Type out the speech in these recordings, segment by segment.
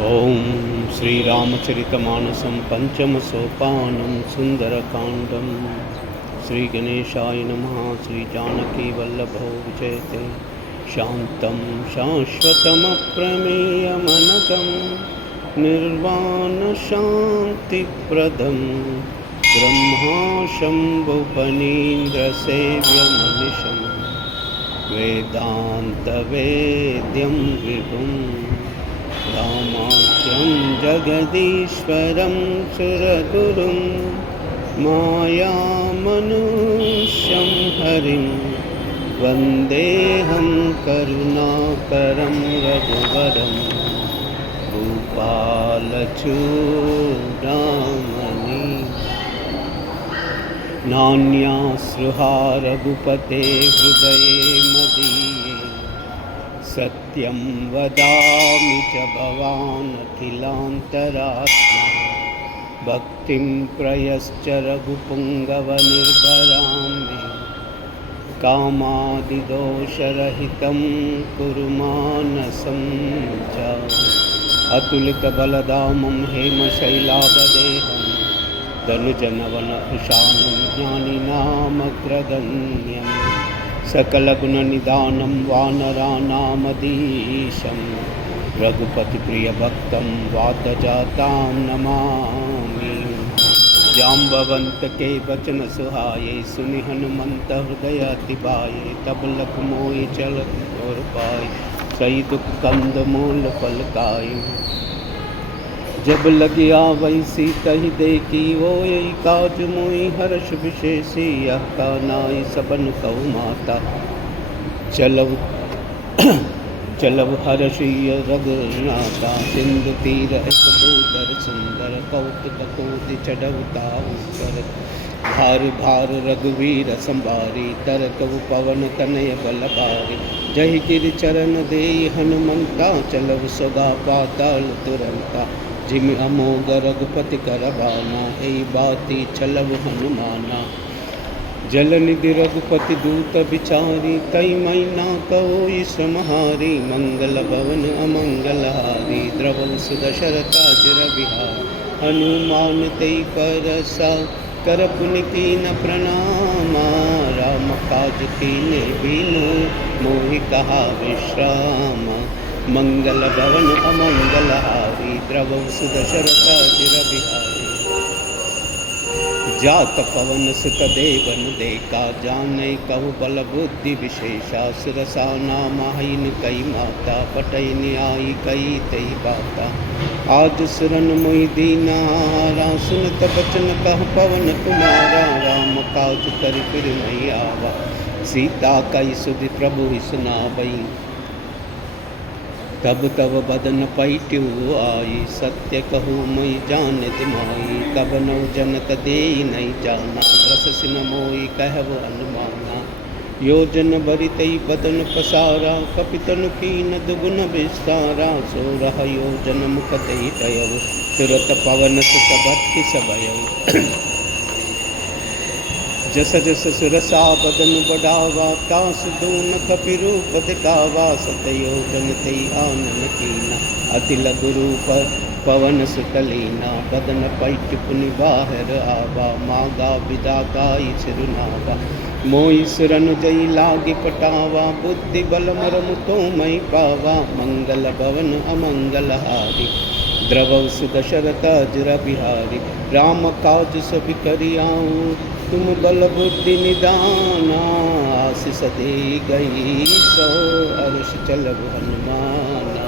ओम श्रीरामचरितमानसं पंचमसोपानं सुंदरकांडं श्रीगणेशाय नमः। श्रीजानकीवल्लभो विजयते शान्तं शाश्वतमप्रमेयमनघं निर्वाणशान्तिप्रदं ब्रह्मा शम्भुफणीन्द्रसेव्यमनिशं वेदान्तवेद्यं विभुम् रामाख्यं जगदीश्वरं सुरगुरुं मायामनुष्यं हरिं वन्देऽहं करुणाकरं रघुवरं भूपालचूडामणि। नान्यास्रुहा रघुपते हृदये मदीये सत्यं वदामि च भवानखिलान्तरात्मा। भक्तिं प्रयश्च रघुपुङ्गवनिर्भरां मे कामादिदोषरहितं कुरु मानसं च। अतुलितबलधामं हेमशैलाभदेहं धनुजनवनकुशानं ज्ञानिनामग्रगण्यम् सकलगुणनिधानं वानराणामधीशं रघुपतिप्रियभक्तं वातजातां नमामि। जाम्बवंत के वचन सुहाये सुनि हनुमंत हृदय अतिबाये। तब लख मोहि चलत और पाए सही दुख कंद मूल फल खाए। जब लगी आवै सीतहि देखी वो यही काज मोहि हर्ष विशेषी। यह का नाई सबन कहु माता चलव चलव हर्षिय रघुनाथा। सिंधु तीर एक भूधर सुंदर कौतुक कोटि चढ़वताहु कर। भार भार रघुवीर संभारी तरकव पवन तनय बल भारी। जहि गिरि चरण देई हनुमंता चलव सुगा पाताल तुरंता। जिमि अमोघ रघुपति कर बाना एई बाती चलव हनुमाना। जल निधि रघुपति दूत बिचारी तई मैना कहोई श्रमहारी। मंगल भवन अमंगल हारी द्रवहु सुदशरथ अजर बिहारी। हनुमान तई परसा कर पुनि कीन प्रणामा। राम काज कीने बिनु मोहि कहा विश्राम। मंगल भवन अमंगल हारी द्रवहु सुदशरथ अजर बिहारी। जात पवन सुत देवन देखा जानै कहु बल बुद्धि विशेषा। सुरसा नाम हईन कई माता पटई न्यायी कई तई बाता। आज सुरन मोहि दीना हारा सुनत बचन कह पवन कुमारा। राम काज कर फिर नहीं आवा सीता कई सुधि प्रभु ही सुनावई। तब तब बदन पैट्यु आई सत्य कहूँ मई जानत माई। तब नौ जनक देई नहीं जाना रस सिन मोई कहव अनुमाना। योजन बरितई बदन पसारा कपितनु कीन दुगुन विस्तारा। सोरह योजन मुख दई तयउ तुरत पवन सुत बत्तीस भयउ। जस जस सुरसा बदन बढ़ावा तास दून कपि रूप दिखावा। सतयोजन तई आनन कीना अति लघु रूप पवन सुतलीना। बदन पैट पुनि बाहर आवा मागा विदा गाई सिरुनावा। मोहि सुरन जई लागी पटावा बुद्धि बल मरम तो मई पावा। मंगल भवन अमंगल हारी द्रवहु सुदशरथ अजर बिहारी। राम काज सब करियाऊँ तुम बल बुद्धि निदाना। आशीष दे गई सो अरुष चलव हनुमाना।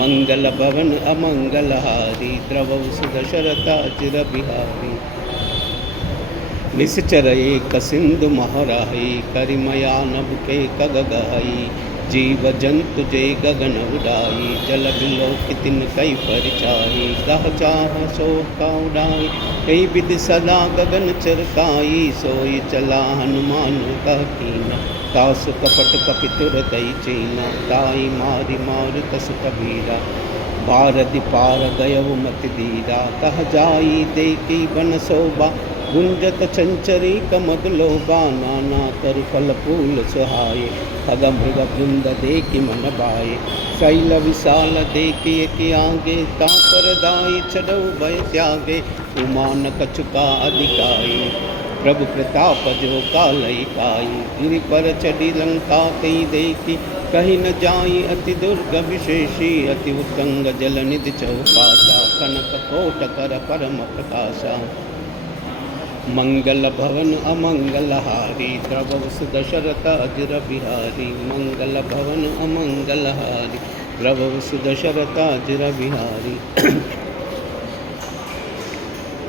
मंगल भवन अमंगल हारी द्रवहु सुदशरथ अजर बिहारी। निश्चर एक सिंधु महराही करिमया नभ के कगगहई। जीव जंतु जे गगन उड़ाई जल बिलोक तिन कई परिचाई। गह चाह सो का उड़ाई कई विधि सदा गगन चरकाई। सोई चला हनुमान कह कीना तासु कपट कपि तुर दई चीना। ताई मारि मार तसु कबीरा भारति पार गयउ मति धीरा। कह जाई देखी बन शोभा गुंजत चंचरी कमदलो बाना ना तरु फल फूल सुहाये खग मृग वृंद देखी मन बाये शैल विशाल देखी कि आगे तापर दाई चढ़ऊ भय त्यागे उमान कछुका अधिकाई प्रभु प्रताप जो कालई पाई गिरि पर चढ़ी लंका तई देखी कहीं न जाई अति दुर्ग विशेषी अति उत्तंग जल निधि चौपासा कनक कोट कर परम प्रकाशा मंगल भवन अमंगल हारी द्रवौ सुदशरथ अजिर बिहारी मंगल भवन अमंगल हारी द्रवौ सुदशरथ अजिर बिहारी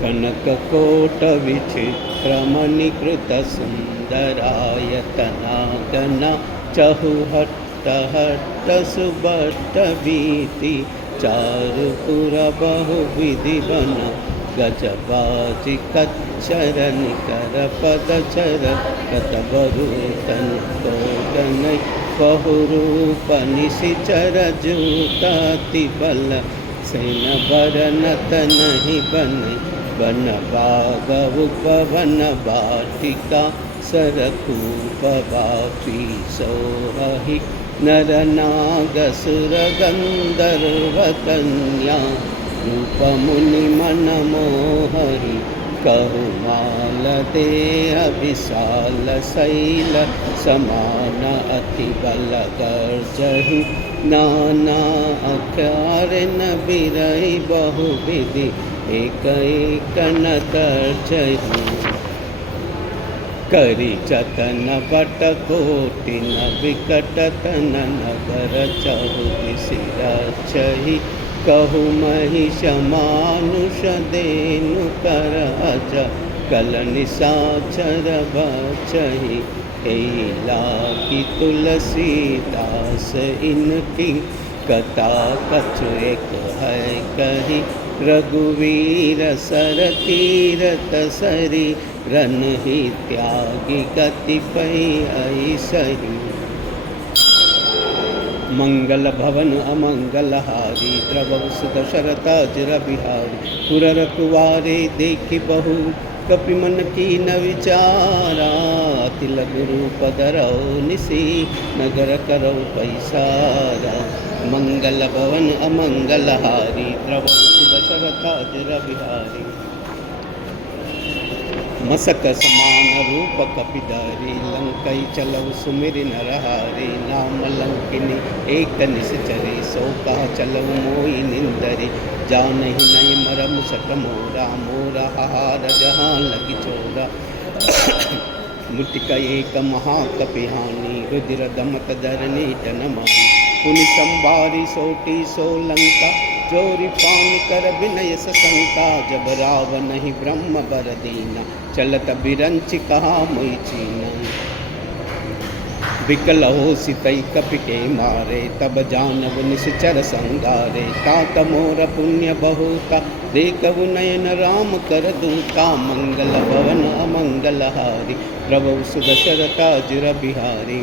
कनक कोट विचित्र मणिकृत सुंदरायतना गना चहुहट्ट हट्ट सुबट्ट बीति चारुपुर बहुविधि बना गजबाजी कच्चर निकर पदचर कतबरूतन कोगन बहुरूप निशिचर जूताति बल सेन बरनत नहीं बने बन बाग उपवन बाटिका सरकूप बापी सोहि नर नाग सुर गंधर्व कन्या रूप मुनि मन मोहरी कहु माल देह विशाल शैल समान अति बल गर्जहि नाना अख्यार न बिरहि बहु विधि एक एक न तर्जहि करी जतन बट कोटि न विकट तन नगर चहु दिशि कहु महिष मानुष देनु कर अज कल निशाचर बचहि लागी तुलसीदास इनकी कथा कछु एक है कही रघुवीर सर तीरथ सरी रन ही त्यागी गति पै ऐसही मंगल भवन अमंगल हारी द्रवौ सुदशरथ अजिर बिहारी पुर रखवारे देखि बहु कपि मन की न विचारा अति लघु रूप धरौ निसी नगर करौ पैसारा मंगल भवन अमंगल हारी द्रवौ सुदशरथ अजिर बिहारी मसक समान रूप कपिधारी लंकई चलऊ सुमिर नरहारी नाम लंकिनी एक निश्चरी सो कह चलऊ मोई निंदरी जानहि नय मरम सक मोरा मोरा हार जहाँ लगी चोरा मुटिक एक महाकपिहानी रुद्र दमक धरनी जनमानी पुनि संभारी सोटी सोलंका चोरी पान कर विनय सशंका जब रावण ही ब्रह्म बर दीना चलत बिरंच कहा मुई चीना विकल हो सितई कपि के मारे तब जानव निश्चर संगारे तात मोर पुण्य बहुता देखव नयन राम कर दूता मंगल भवन अमंगल हारी प्रभु सुदशरथ अजिर बिहारी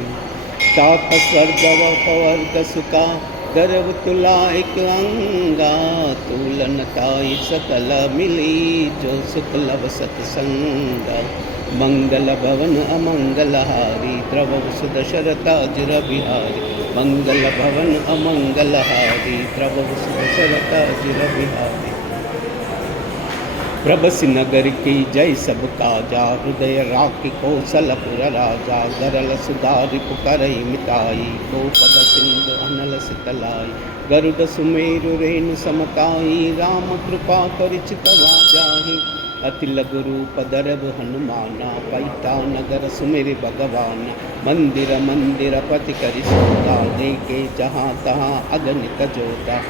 तात स्वर्ग वर्ग सुखा गर्व तुला एक अंगा तुलन ताई सकल मिली जो सुख लव सत्संगा मंगल भवन अमंगल हारी द्रवौ सुदशरथ अजिर बिहारी मंगल भवन अमंगल हारी द्रवौ सुदशरथ अजिर बिहारी प्रभसि नगर की जय सब काजा हृदय राखि कौशलपुर राजा गरल सुधारि पुकरई मिताई गोपद सिंधु अनल सितलाई गरुड़ सुमेरु रेणु समताई राम कृपा परिचितवा जाहि अति लघु रूप दरब हनुमाना पैठा नगर सुमेर भगवान मंदिर मंदिर पति करि सोता देखे जहाँ तहाँ अगणित जोता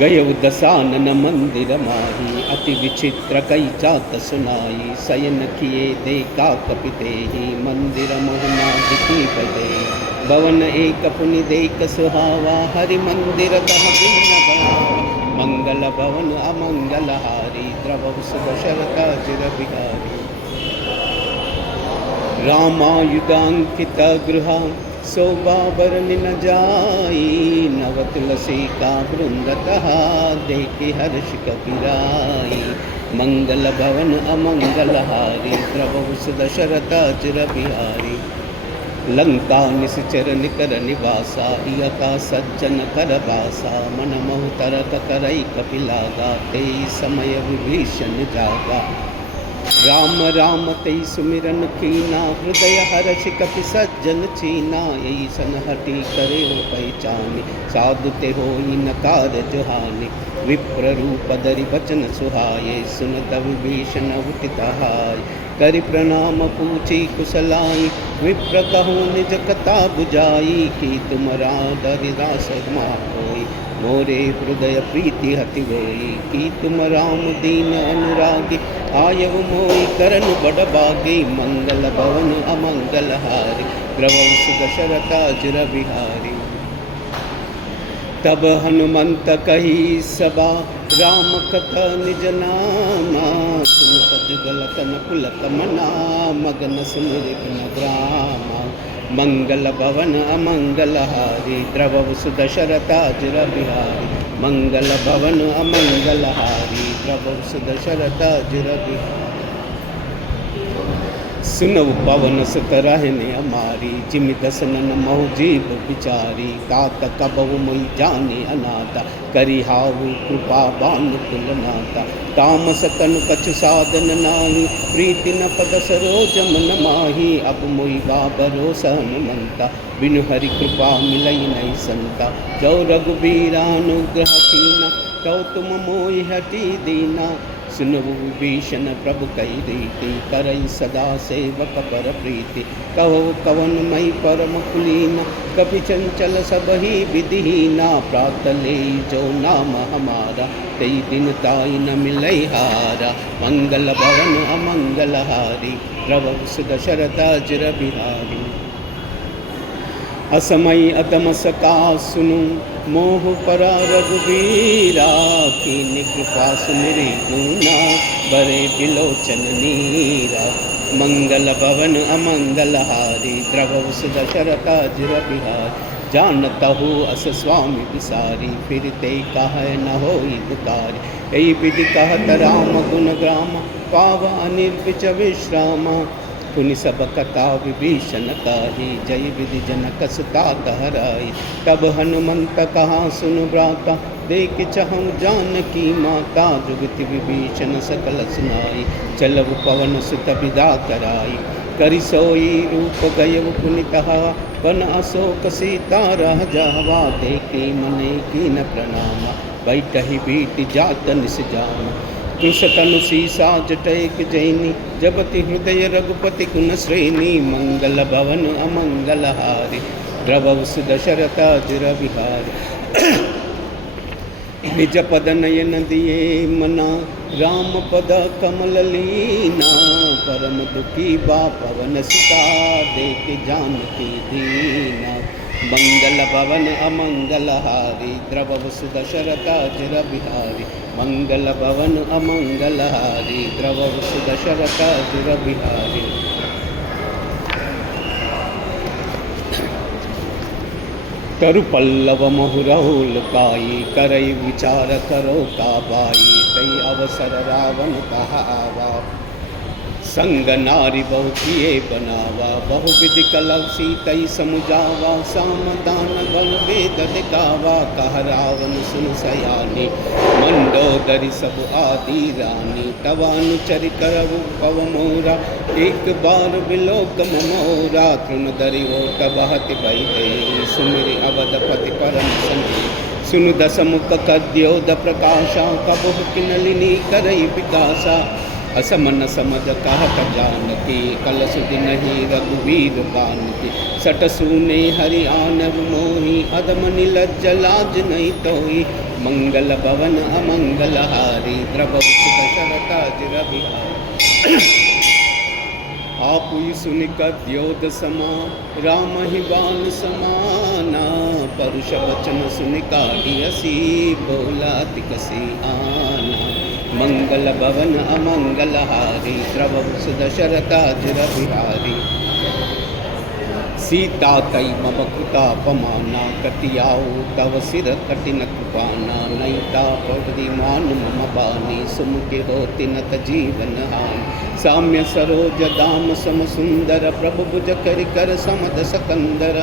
गय दशानन मंदिर माही अति विचित्र कई जात सुनाई शयन किए देखा कपिते ही मंदिर मोहना दिखी बदे भवन एक पुनि देख सुहावा हरि मंदिर तह भिन्न बनावा मंगल भवन अमंगल हारी द्रवौ सुदशरथ अजिर बिहारी रामायुधांकित गृह शोभा बरन न जाई, नव तुलसी का वृंदतः देखी हर्ष कबीराई। मंगल भवन अमंगल हारी, द्रवहुस दशरथ अजर बिहारी। लंका निश्चर निकर निवासा, इयका सज्जन कर बासा। मन मोह तरक करई कपिलागा, तेई समय विभीषण जागा। राम राम तई सुमिरन कीना, हृदय हर्ष कपि सज्जन चीना। यही सन हटी करे हो पहचानी, साधु ते होई न कारज हानि। विप्र रूप धरि बचन सुहाये, सुनत विभीषण उठितहाय। करि प्रणाम पूछी कुशलाई, विप्र कहूँ निज कथा बुझाई। कि तुम राधरि दास होई, मोरे हृदय प्रीति हति होई। कि तुम राम दीन अनुरागी, आयव मोई करन बड़ बागी। मंगल भवन अमंगल हारी, द्रवहुस दशरथ अजर बिहारी। तब हनुमंत कही सभा, राम कथा निज नामा। सुनत जुगल तन पुलक मना, मगन सुमिर बिन रामा। मंगल भवन अमंगल हारी, द्रवहुस दशरथ अजर बिहारी। मंगल भवन अमंगल हारी, द्रवहुस दशरथ अजर बिहारी। सुनऊ पवन सुत रहने हमारी, जिमि दसनन महु जीव बिचारी। तात कबहु मोहि जाने अनाथा, करी हाहु कृपा बानु कुल नाथा। तामस तनु कछु साधन नाही, प्रीति न पद सरोज मन माही। अब मोहि बा भरोसा हनुमंता, बिनु हरि कृपा मिलई नहीं संता। जो रघुबीरा अनुग्रह कीना, तो तुम मोहि हटी दीना। सुनहु विभीषण प्रभु कई रीति, करई सदा सेवक पर प्रीति। कहो कवन मई परम कुलीना, कपि चंचल सबहि विधिहीना। प्रात ले जो नाम हमारा, तेई दिन ताई न मिलई हारा। मंगल भवन अमंगल हारी, द्रवहुस दशरथ अजर बिहारी। असमय अदम सका सुनु, मोह परा रघुबीरा। कीन्ही कृपा सुमिरि गुना, बरे बिलोचन नीरा। मंगल भवन अमंगल हारी, द्रवहुस दशरथ अजर बिहारी। जानतहु अस स्वामी विसारी, फिर ते कहे न होई दुकारी। यही विधि कहत राम गुण ग्राम, पावा निर्विच विश्रामा। पुनि सब कथा विभीषण काही, जय विधि जनक सुतात हराई। तब हनुमंत कहा सुन भ्राता, देख चहु जानकी माता। जुगति विभीषण सकल सुनाई, चलऊ पवन सुत विदा कराई। करि सोई रूप गयउ पुनि तहा, वन अशोक सीता रह जावा। देखे मने कीन प्रणामा, बैठहि बीति जात निस जामा। कृष तनु सीसा जटैक जैनी, जबति हृदय रघुपति गुण श्रेणी। मंगल भवन अमंगल हारी, द्रवहुस दशरथ अजर बिहारी। निज पद नयन दिए मना, राम पद कमल लीना। परम दुखी बा पवन सुता, देख जानकी दीना। मंगल भवन अमंगल हारी, द्रवहुस दशरथ अजर बिहारी। मंगल भवन अमंगल हारी, द्रवहुस दशरथ अजर बिहारी। तरु पल्लव महुरहुल काई, करई विचार करो का बाई। कई अवसर रावण कहा आवा, संग नारी बहु किए बनावा। बहु विधि कलव सीतई समुझावा, सामदान बल वेद दिखावा। कह रावण सुन सयानी, मंडोदरी सब आदि रानी। तवानुचरि करहु पव मोरा, एक बार बिलोक मोरा। तृणधरि ओट बहति बहिते, सुमिरि अवधपति परम सने। सुनु दस मुख कद्योद प्रकाशा, कबहु किनलिनी करई विकासा। असमन समझ कहत जानकी, कल सुधि नहीं रघुवीर बानकी। सट सूने हरि आनव मोही, अदम निलज्ज लाज नहीं तोही। मंगल भवन अमंगल हारी, द्रवहुस दशरथ अजर बिहारी। आपुई सुनि कद्योत समा, राम ही बान समाना। परुष वचन सुनि काढ़ी हसी, बोला तिकसी आना। मंगल भवन अमंगल हारी, द्रवहुस दशरथ अजर बिहारी। सीता तई मम कृतापमाना कटियाओ तव सिर कठिन कृपाना नैता परिमान मम बानी सुमुखे होति नत जीवन हानि साम्य सरोज दाम सम सुंदर प्रभु भुज करि कर समद सकंदर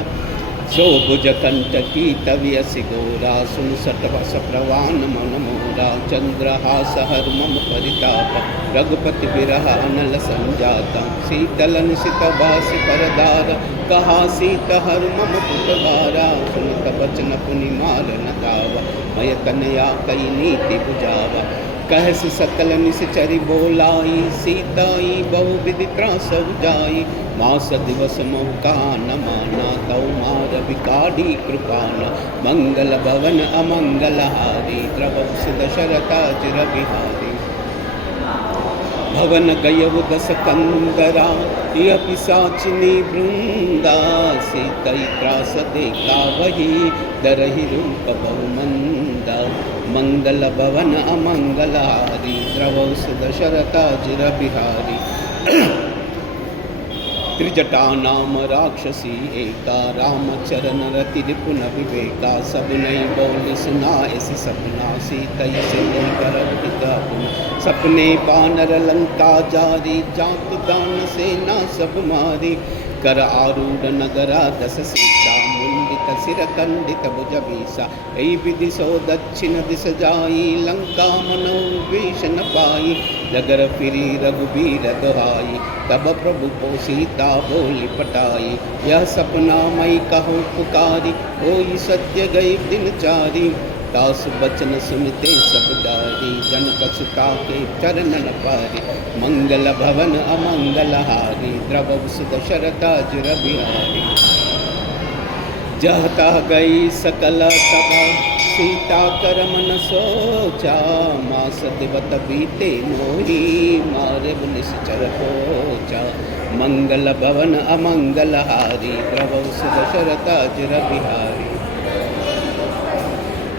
सो भुज कंठ की तवि असि गोरा सुन सट बस प्रवान मन मोरा चंद्रहास हर मम परिताप रघुपति बिरह अनल संजाता शीतल निशित बासी परदार कहा सीत हर मम पुतवारा सुनत बचन पुनि मार न दावा मय तनया कई नीति बुझावा कहस सकल निश्चरी बोलाई सीताई बहु विधि त्रास जाई मास दिवस महु कहा न माना तौ मार विकाड़ी कृपाना मंगल भवन अमंगल हारी द्रवौ दशरथा चिर बिहारी भवन गयव दस कंदरा यह पिशाचिनी वृंदा सीतई त्रास देखा वही दरहि रूप बहुमंदा मंगल भवन अमंगल हारी द्रवौ दशरथा चिर बिहारी त्रिजटा नाम राक्षसी एका राम चरण रति रिपुन विवेका सब नहीं बोल सुना ऐसी सपना सीतई से कर सपने बानर लंका जारी जात दान सेना सब मारी कर आरूढ़ नगरा दस सीता मुंडित सिर खंडित भुज बीसा ऐ विधि सो दक्षिण दिश जाई लंका मनो भीषण पाई नगर फिरी रघुबीर दुहाई तब प्रभु को सीता बोली पटाई यह सपना मई कहो पुकारी होई सत्य गई दिन चारी दास बचन सुनते सब डारी जनक सुता के चरणन पारी मंगल भवन अमंगल हारी द्रवौ दशरथा चिर बिहारी जहता गई सकल तबा सीता कर मन सोचा मास दिवत बीते मोही मारे निश्चर पोचा मंगल भवन अमंगल हारी द्रवौ दशरथा चिर बिहारी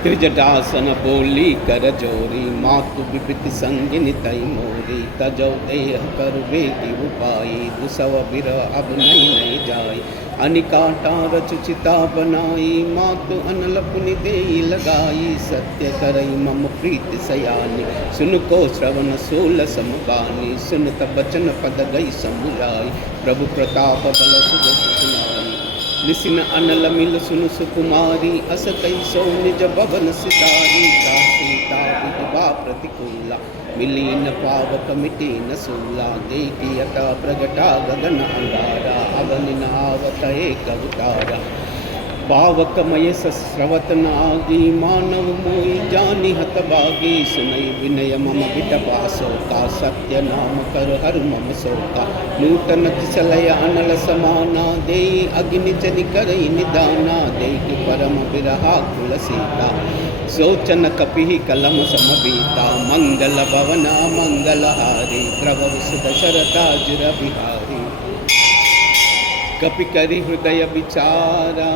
त्रिजटासन बोली कर जोरी मातु विपित संगिनी तई मोरी तजौ देह कर वेगी उपाई दुसव बिर अब नहीं जाई अनिकाटा रचिता बनाई मातु अनल पुनि देई लगाई सत्य करई मम प्रीति सयानी सुन को श्रवण सोल समबानी सुनत बचन पद गई समुराई प्रभु प्रताप बल सुजस सुनाई निसिन अनल मिल सुन सुकुमारी अस कई सो निज भवन सितारी सीता विधवा प्रतिकूला मिली न पावक मिटी न सूला देखी यथा प्रगटा गगन अंगारा अवनि नावत एक अवतारा पावकमय सस्रवत नागी मानव मोई जानी हत बागी सुनई विनय मम विटपा सोका सत्य नाम कर हर मम सोका नूतन किसलय अनल समाना देई अग्नि चनि करई निदाना देई परम विरहा कुल सीता सोचन कपि कलम समबीता मंगल भवन मंगल हारी द्रवौ दशरथा चिर बिहारी कपि करि हृदय विचारा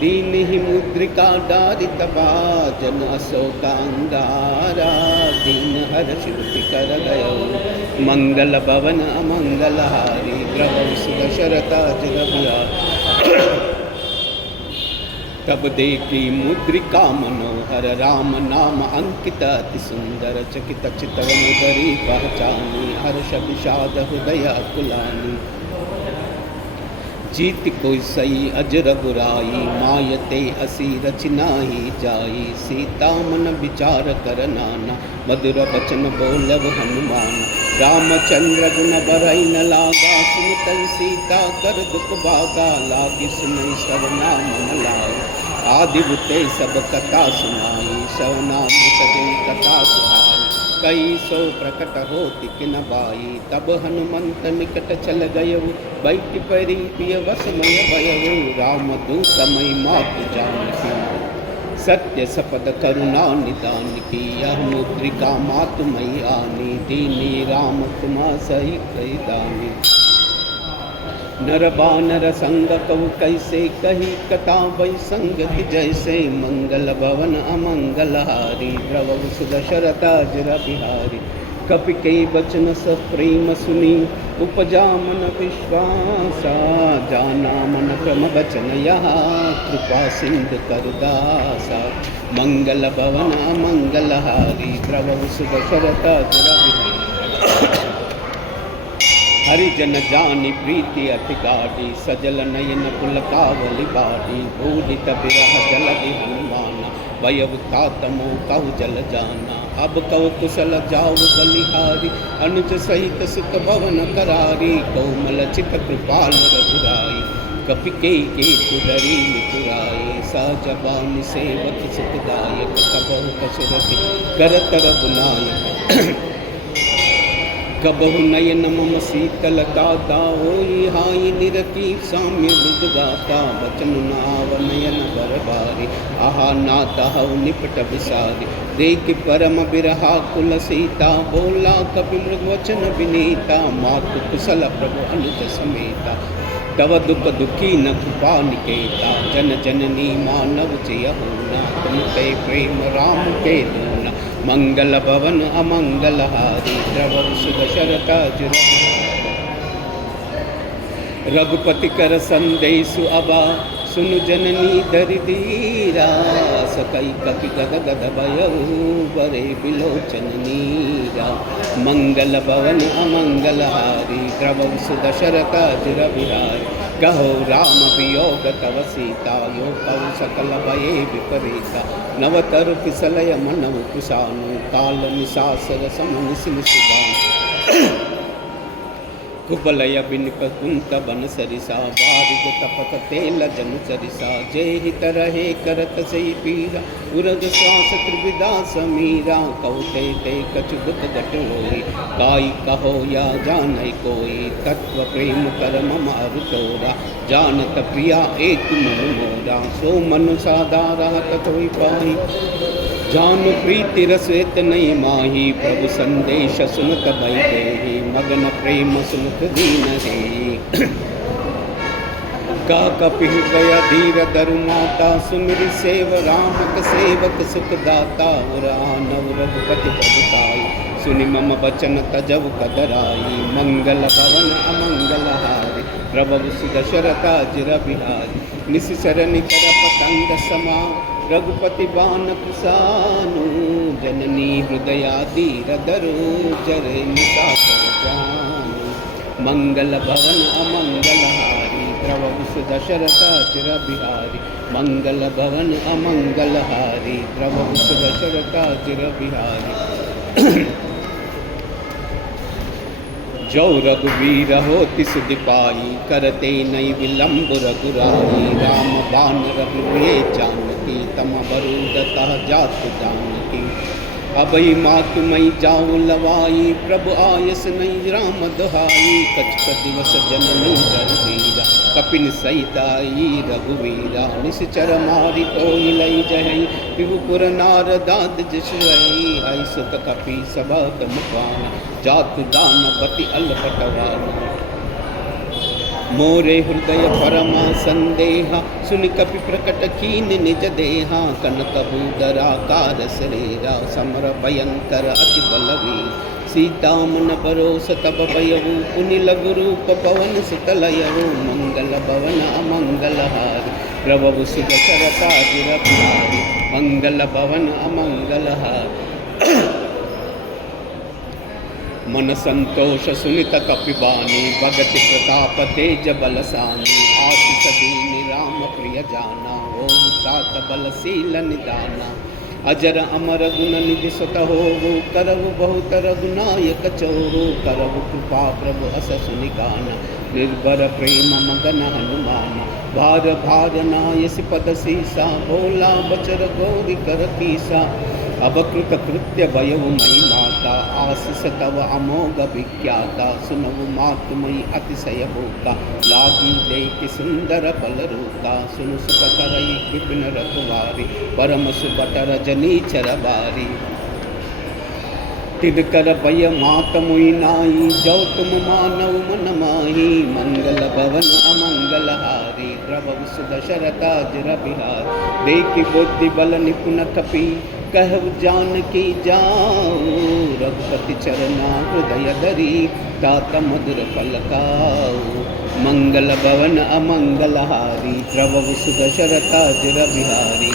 दीन ही मुद्रिका डारित जन अशोकांगारा दीन हर श्रुति कर गयो मंगल भवन अमंगल हारी द्रवौ दशरथा चिर बिहारी तब देखी मुद्रिका मनोहर राम नाम अंकित अति सुंदर चकित चितवन उदरी पहचानी हर्ष विषाद हृदय कुलानी जीत कोई सही अजर बुराई मायते असी रचना ही जाई सीता मन विचार कर नाना मधुर बचन बोलव हनुमान रामचंद्र गुण बरई न लागा सुनतई सीता कर दुख भागा लागी सुनई सरना मन लाई आदि बुते सब कथा सुनाई सवनाम सदी कथा सुहाई कई सो प्रकट होति किन बाई तब हनुमंत निकट चल गयो बैठ परी पिय वसमय भयउ राम दूतमय मातु जानकी सत्य सपद करुणा निदान की यह मुद्रिका मातुमयी आनी दीनी राम तुमा सही कही दानी नर बानर संग कहु कैसे कही कथा वै संगति जैसे मंगल भवन अमंगल हारी द्रवौ दशरथा चिर बिहारी कपि के बचन सब प्रेम सुनी उपजा मन विश्वासा जाना मन क्रम बचन यहाँ कृपा सिंधु करदासा मंगल भवन मंगलहारी द्रव सुख शरता हरिजन जानी प्रीति अति गाढ़ी सजल नयन पुलकावली बाढ़ी बूढ़ित बिरह जलधि हनुमाना वयवतातमो कहु जल जाना अब कव कुशल जाओ बलिहारी अनुज सहित सुख भवन करारी कोमल चित कृपाल रघुराई कपि के तुदरी मिथुराए सहजबान सेवक सुखदायक कबहु कसुरति करतर बुनायक कबहु नयन मम शीतल दाता होई हाई निरति साम्य बुद्ध गाता बचन नाव नयन बरबारी आहा नाता हव निपट विसारी देख परम बिरहा कुल सीता बोला कपि मृग वचन विनीता मातु कुशल प्रभु अनुज समेता तव दुख दुखी न कृपा निकेता जन जननी मानव चय होना तुम ते प्रेम राम के दूना मंगल भवन अमंगलहारी द्रव सुध शरता रघुपति कर संदेशु अबा सुनु जननी धरि धीरा सकई कपि गद गद भयउ बरे बिलोचन नीरा मंगल भवन अमंगलहारी द्रव सुध शरता बिहारी कहो राम वियोग तव सीता यो पव सकल भये विपरीता नवतर किसलय मनव कुशानु काल निशासर समन सिन सुबान कुबलय बिनक कुंत बन सरिसा बारिद तपत तेल जन सरिसा जय हित रहे करत सही पीरा उरग श्वास त्रिविदा समीरा कौते ते कछु दुख घट होई काई कहो या जानै कोई तत्व प्रेम कर मम अरुतोरा जानत प्रिया एक मन मोरा सो मनु साधारा तथोई पाई जान प्रीति रसवेत नहीं माही प्रभु संदेश सुनत बैठे मगन प्रेम सुनत दीन रे का कपि गया धीर दरु माता सुमिर सेव राम क सेवक सुख दाता नव रघुपति प्रभुताई सुनि मम बचन तजव कदराई मंगल भवन अमंगलहारी प्रभु सुध शरता जिर बिहारी निशिचर निकर पतंग समा रघुपति बान कुशानु जननी हृदयाधीर दरु जरे निशाचर जानु मंगल भवन अमंगलहारी द्रव सुध शरता चिर बिहारी मंगल भवन अमंगलहारी द्रव सुध शरता चिर बिहारी जो रघुवीर होति सुधि पाई करते नई विलंब रघुराई राम बान रघुवे जानकी तम बरूदतः जात जानकी अबई मातु मई जाऊ लवाई प्रभु आयस नहीं राम दुहाई कछ दिवस जननी रघुवीरा कपिन सहिताई रघुवीरा निश्चर मारी तो लई जहई विभुपुर नार दाद जसई आई सुत कपि सबक मुखान जातु दानवती अलपटवाना मोरे हृदय परमा संदेहा सुनि कपि प्रकट कीन निज देहा कनक भूधराकार शरीरा समर भयंकर अति बलवीर सीता मन भरोस तब भयऊ पुनि लघु रूप पवन सुतलयऊ मंगल भवन अमंगलहारी प्रभु सुध शरता जिर बिहारी मंगल भवन अमंगलहारी मन संतोष सुनित कपिबानी भगति प्रताप तेज बलसानी आशीष दीन राम प्रिय जाना ओ तात बलशील निदाना अजर अमर गुण निधि सुत हो करहु बहुत रघुनायक चोरो करहु कृपा प्रभु अस सुनिगाना निर्भर प्रेम मगन हनुमाना भार भार नायस पद सीसा भोला बचर गौरी कर कीसा अब कृत कृत्य भयउ मई माता आशीष तव अमोघ विख्याता सुनवु मातुमयि अतिशय भूता लागी देख सुंदर बल रूता सुनु सुख करई विपिन रखवारी परम सुबट रजनी चरबारी तिद कर भय मात मुई नाई जो तुम मानव मन माही मंगल भवन अमंगलहारी द्रव सुध शरता जिर बिहार देखि बुद्धि बल निपुण कपि कहु जानकी जाऊं, रघुपति चरना हृदय धरी, तात मधुर फल खाऊं। मंगल भवन अमंगल हारी, प्रभु सुदशरथ अजर बिहारी।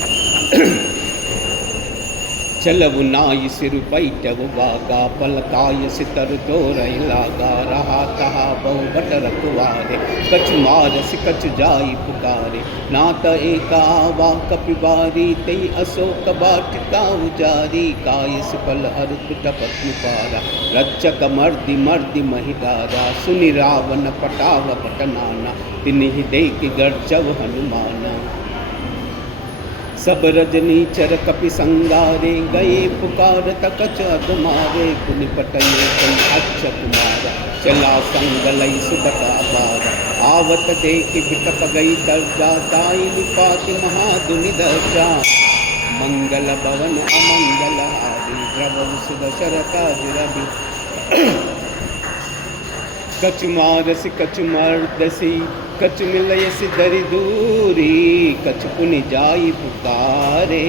चलऊ नाई सिर पैटव बागा, पलकाय सितर तोर लागा, रहा तहा बहु बट रखवारे, कछ मारस कछ जाई पुकारे, नात एका आवा कपिबारी, तई अशोक बाटिका उजारी, कायस पल हर पत्नी पारा, रक्षक मर्दि मर्दि महिदारा, सुनि रावण पटाव पटनाना, तिन्हि देख गर्जव हनुमाना। सब रजनी चर कपि संगारे, गए पुकार तकच अधमारे, पुनि पटये कई अच्छ कुमारा, चला संगलई सुबत अपारा, आवत देख बिटप गई दर्जा, ताई निपाति महादुनि दर्जा। मंगल भवन अमंगल हारी, प्रभु सुदशरथ अजर कछ मारसी कछ मर्दसी, कछ मिलयसी दरि दूरी, कछ पुनि जाई पुकारे,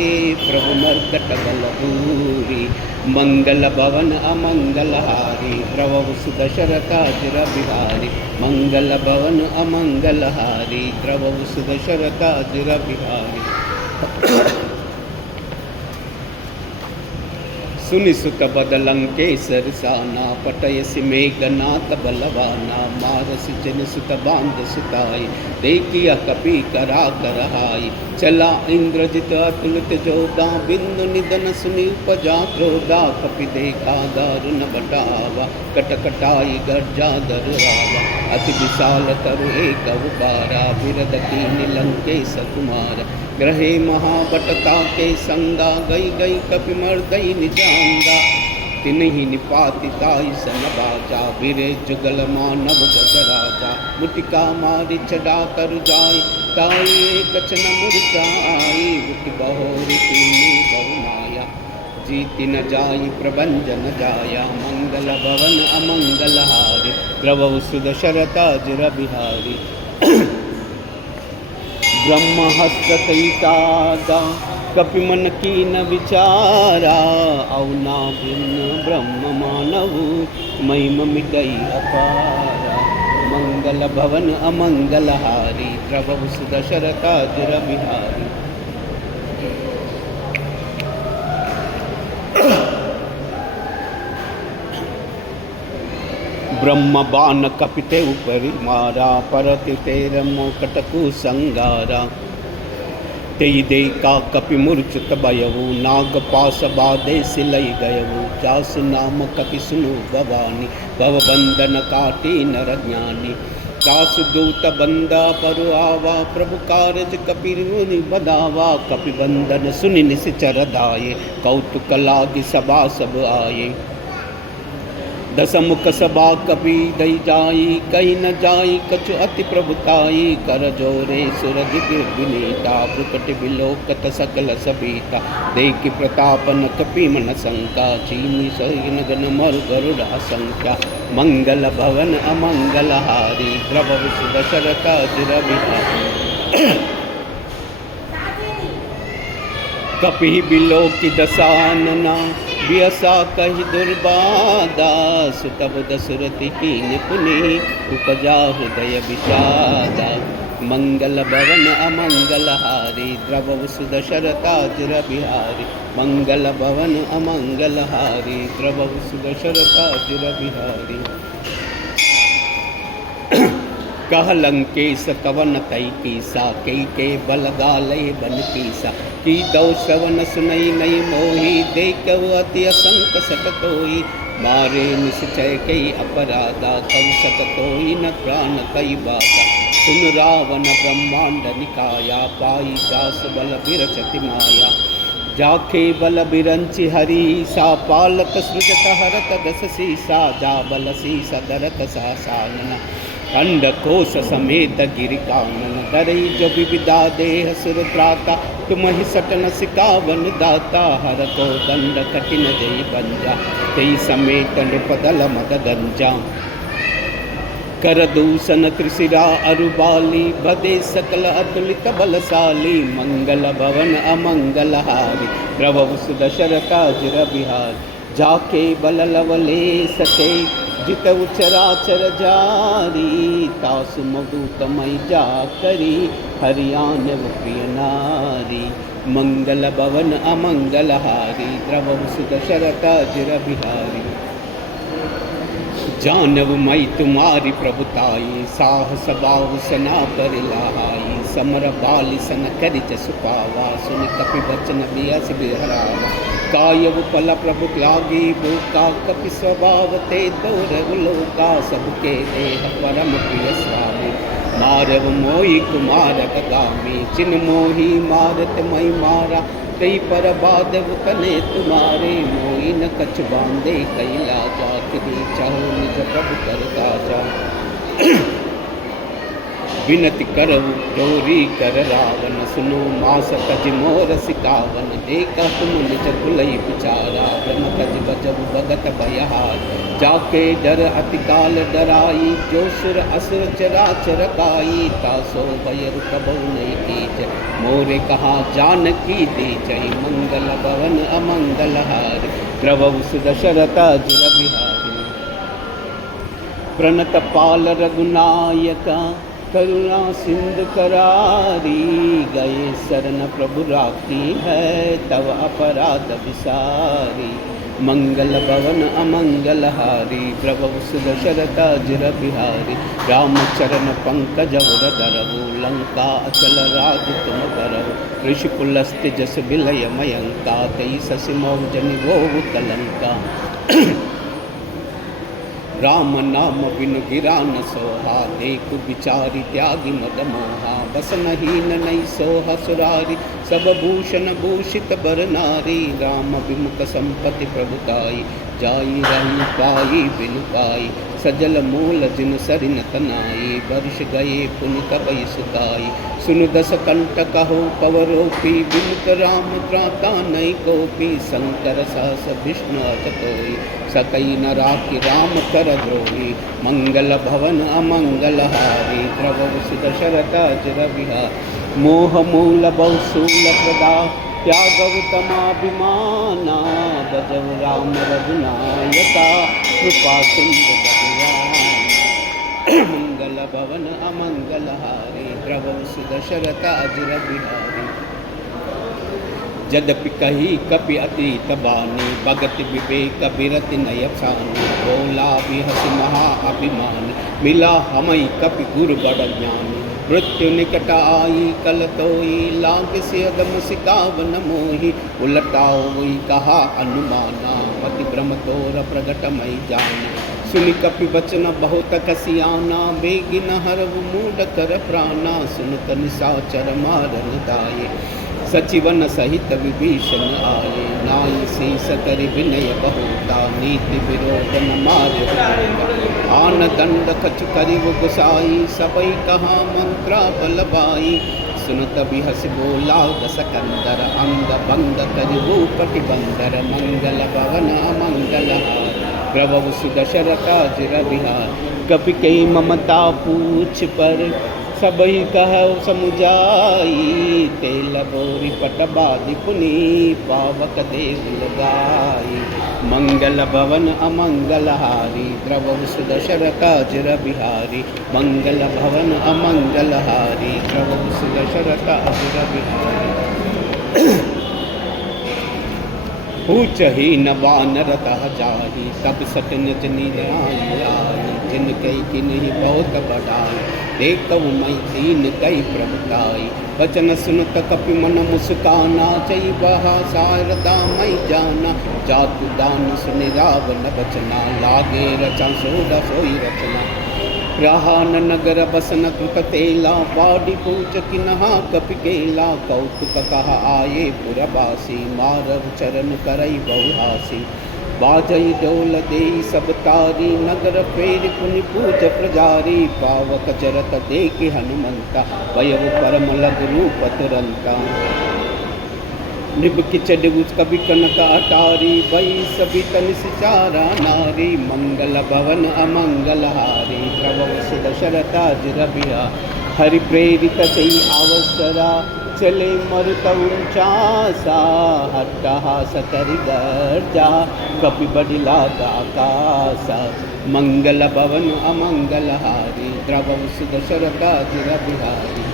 प्रभु मर्कट बलहूरी। मंगल भवन अमंगल हारी, प्रभु सुदशरथ अजर बिहारी, मंगल भवन अमंगल हारी, प्रभु सुदशरथ अजर बिहारी। सुनि सुत बदलंकेसर साना, पटयसि मेघनाथ बलवाना, मारसि जन सुत बांध सुताई, देखिया कपि करा करहाई, चला इंद्रजित अतुलित जोधा, बिंदु निधन सुनि उपजा क्रोधा, कपि देखा दारुण बटावा, कटकटाई गर्जा दरुरावा, अति विशाल तरु एक उबारा, बिरद कीनि लंकेश कुमार, ग्रहे महाबटता के संगा, गई गई कपि मर्दई निजांगा, तिन्हि निपाति ताई सन बाजा, बिरे जुगल मानव गज राजा, मुटिका मारि चढ़ा कर जाय, ताई कछ न मुरझाई, बुक बहोरी कीनी बहु माया, जीति न जाई प्रभंजन जाया, मंगल भवन अमंगल हारी, प्रभु सुदशरथ अजर बिहारी। ब्रह्महस्त तैतादा, कपि मन कीन विचारा, अवना भिन्न ब्रह्म मानव, महिम मिटई अपारा। मंगल भवन अमंगल हारी, प्रभु सुदशरथ अजर बिहारी। ब्रह्म बाण कपिते उपरि मारा, परति तेर मोकटकु संगारा, तेई देखा कपि मूर्छित भयऊ, नाग पास बाधे सिलई गयऊ, जासु नाम कपि सुनु भवानी, भव बंधन काटी नर ज्ञानी, दास दूत बंदा पर आवा, प्रभु कारज कपि मुनि बदावा, कपि बंधन सुनि निश्चर दाये, कौतुक लागी सभा सब आये, दसमुख सभा कपि दई जाई, कही न जाई कछु अति प्रभुताई, कर जोरे सुरज विनीता, प्रकट विलोकत सकल सबीता, देखि प्रतापन कपि मन शंका, चीनी सहिन गन मरु गरुड़ असंख्या। मंगल भवन अमंगल हारी, प्रभु सुदशरथ अजर बिहारी। कपि बिलोकि दसानना, बियसा कहि दुर्बादा, सुतब दशरथि कीन पुनि, उपजा हृदय विषादा। मंगल भवन अमंगल हारी, प्रभु सुदशरथ अजर बिहारी, मंगल भवन अमंगल हारी, प्रभु सुदशरथ अजर बिहारी। कह लंकेश कवन तई कीसा, कई के बलगालय बन कीसा, की दौ श्रवण सुनई नई मोही, देखव अति असंक सकतोई, मारे निश्चय कई अपराधा, कव सकतोई न प्राण कई बाधा। सुन रावण ब्रह्मांड निकाया, पाई जास बल बिरचति माया, जाखे बल बिरंचि हरी, सा पालक सृजत हरत दस सीसा, जा बल सीसा दरत सासानना, खंड कोश समेत गिरि कानन, डरई जो विविधा देह सुर त्राता, तुम ही सटन सिकावन दाता, हर को दंड कठिन जय बंजा, तेई समेत नृपदल मद गंजा। कर दूषण त्रिशिरा अरुबाली बदे सकल अतुलित बलशाली मंगल भवन अमंगलहारी प्रभु सुदशरथाजिर बिहार जाके बल लवले सके जित उचराचर जारी तासु मधुतमय जा करी हरियाण प्रिय नारी मंगल भवन अमंगलहारी प्रभु सुदशरथाजिर बिहारी जानव मई तुम्हारी प्रभुताई साहस बाहु सना पर लाहाई समर बाली सन करि जसु पावा सुन कपि बचन बियस बिहरावा कायव पल प्रभु लागी भूका कपि स्वभाव ते दौर लोका सबके देह परम प्रिय स्वामी मारव मोहि कुमार गामी चिन मोहि मारत मई मारा कई पर बादव कने तुम्हारे मोई न कछ बांधे कैला जाति चाहो निज प्रभु करता जा विनति करऊ डोरी कर रावण सुनो मास कज मोर सिकावन देखा तुम निज कुलई बिचारा ब्रह्म कज बजब भगत भयहार जाके डर अति काल डराई जो सुर असुर चराचर काई तासो भय रुकबौ नहीं कीज मोरे कहा जानकी दी जय मंगल भवन अमंगलहारी प्रभु सुदशरथाजिर बिहारी प्रणत पाल रघुनायका करुणा सिंधु करारी गए शरण प्रभु राखी है तव अपराध विसारी मंगल भवन अमंगलहारी प्रभु सुदशरथाजिर बिहारी रामचरण पंकज धरऊ लंका अचल राज तुम करऊ ऋषिकुलस्थ जस विलय मयंका तई शशि मौजनि वो कलंका राम नाम बिन गिरा न सोहा देख विचारी त्यागी मद मोहा बसन हीन नहीं सोहा सुरारी सब भूषण भूषित बर नारी राम विमुख संपत्ति प्रभुताई जाई रही पाई बिनु पाई सजल मूल जिन सरिन तनाई वर्ष गए पुनि कबई सुताई सुन दस कंठ कहो पवरोपी विमुख राम त्राता नई कोपी शंकर सहस विष्णु अचतोई सकई न राखी राम कर द्रोही मंगल भवन अमंगलहारी प्रभु सुदशरथाजिर बिहारी मोह मूल बहुशूल प्रदा त्यागवतमाभिमाना भजव राम रघुनायका कृपा सिंधु मंगल भवन अमंगलहारी प्रभु सुदशरथाजिर बिहारी जदपि कही कपि अतीत बानी भगत विवेक बिरति नयसानी बोला बिहस महा अभिमान मिला हमई कपि गुरु बड़ ज्ञानी मृत्यु निकट आई कल तोई लाग से अदम सिकावन मोही उलटाओ वही कहा अनुमाना पति ब्रह्म तोर प्रगट मई जाना सुनि कपि बचन बहुत कसियाना बेगिन हरव मूड कर प्राणा सुनत निशाचर मारन दाये सचिवन सहित विभीषण आये नाई शीस कर विनय बहुता नीति विरोध न मारे आन दंड कछ करिव गुसाई सबई कहा मंत्रा बलबाई सुनत बिहस बोला दस कंदर अंग भंग करिवु पटिबंदर मंगल भवन अमंगलहारी प्रभु सुदशरथाजिर बिहारी कपि कई ममता पूछ पर सबही कह समुझाई तेल बोरी पटबादि पुनि पावक देव लगाई मंगल भवन अमंगलहारी प्रभु सुदशरथाजिर बिहारी मंगल भवन अमंगलहारी प्रभु सुदशरथाजिर बिहारी पूछ ही न वानर तह जाही सब सत निज निराई आई जिन कई किन ही बहुत बढ़ाई देखऊ मई दीन कई प्रभुताई वचन सुनत कपि मन मुस्काना चई बहा शारदा मई जाना जातु दान सुनि रावण बचना लागे रचा सोडा सोई रचना प्रहान नगर बसन कृत तेला पाडी पूछ किन्हा कपि केला कौतुक कहा आये पुरबासी मारव चरण करई बहुहासी बाजई डोल देई सब तारी नगर फेर पुनि पूज प्रजारी पावक जरत देखि हनुमंता वयव परम लघु रूप तुरंता निब किचड उस कभी कनक अटारी बई सभी तन सिचारा नारी मंगल भवन अमंगल हारी प्रभु दशरथा जिरबिया हरि प्रेरित सही अवसरा चले मरुत ऊंचासा हट्टहास करि गर्जा कपि बडिला आकाशा मंगल भवन अमंगल हारी द्रवंश दशरथा जिरबिहारी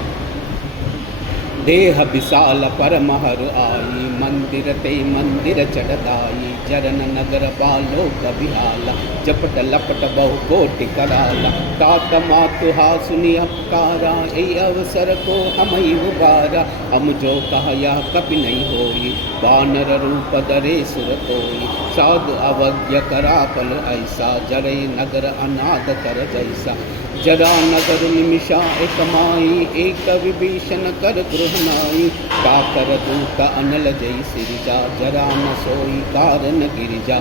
देह विशाल परमहर आई मंदिर ते मंदिर चढ़दाई जरन नगर बालो कबिहाला जपट लपट बहु कोटि कराला तात मातुहा सुनि अपकारा ए अवसर को हम उबारा हम जो कहया कपि नहीं होई बानर रूप दरे सुर कोई साधु अवज्ञ करा पल ऐसा जरे नगर अनाद कर जैसा जरा नगर निमिषा एक माई एक विभीषण कर गृहनाई काकर दूत अनल जय सिरिजा जरा न सोई कारण गिरिजा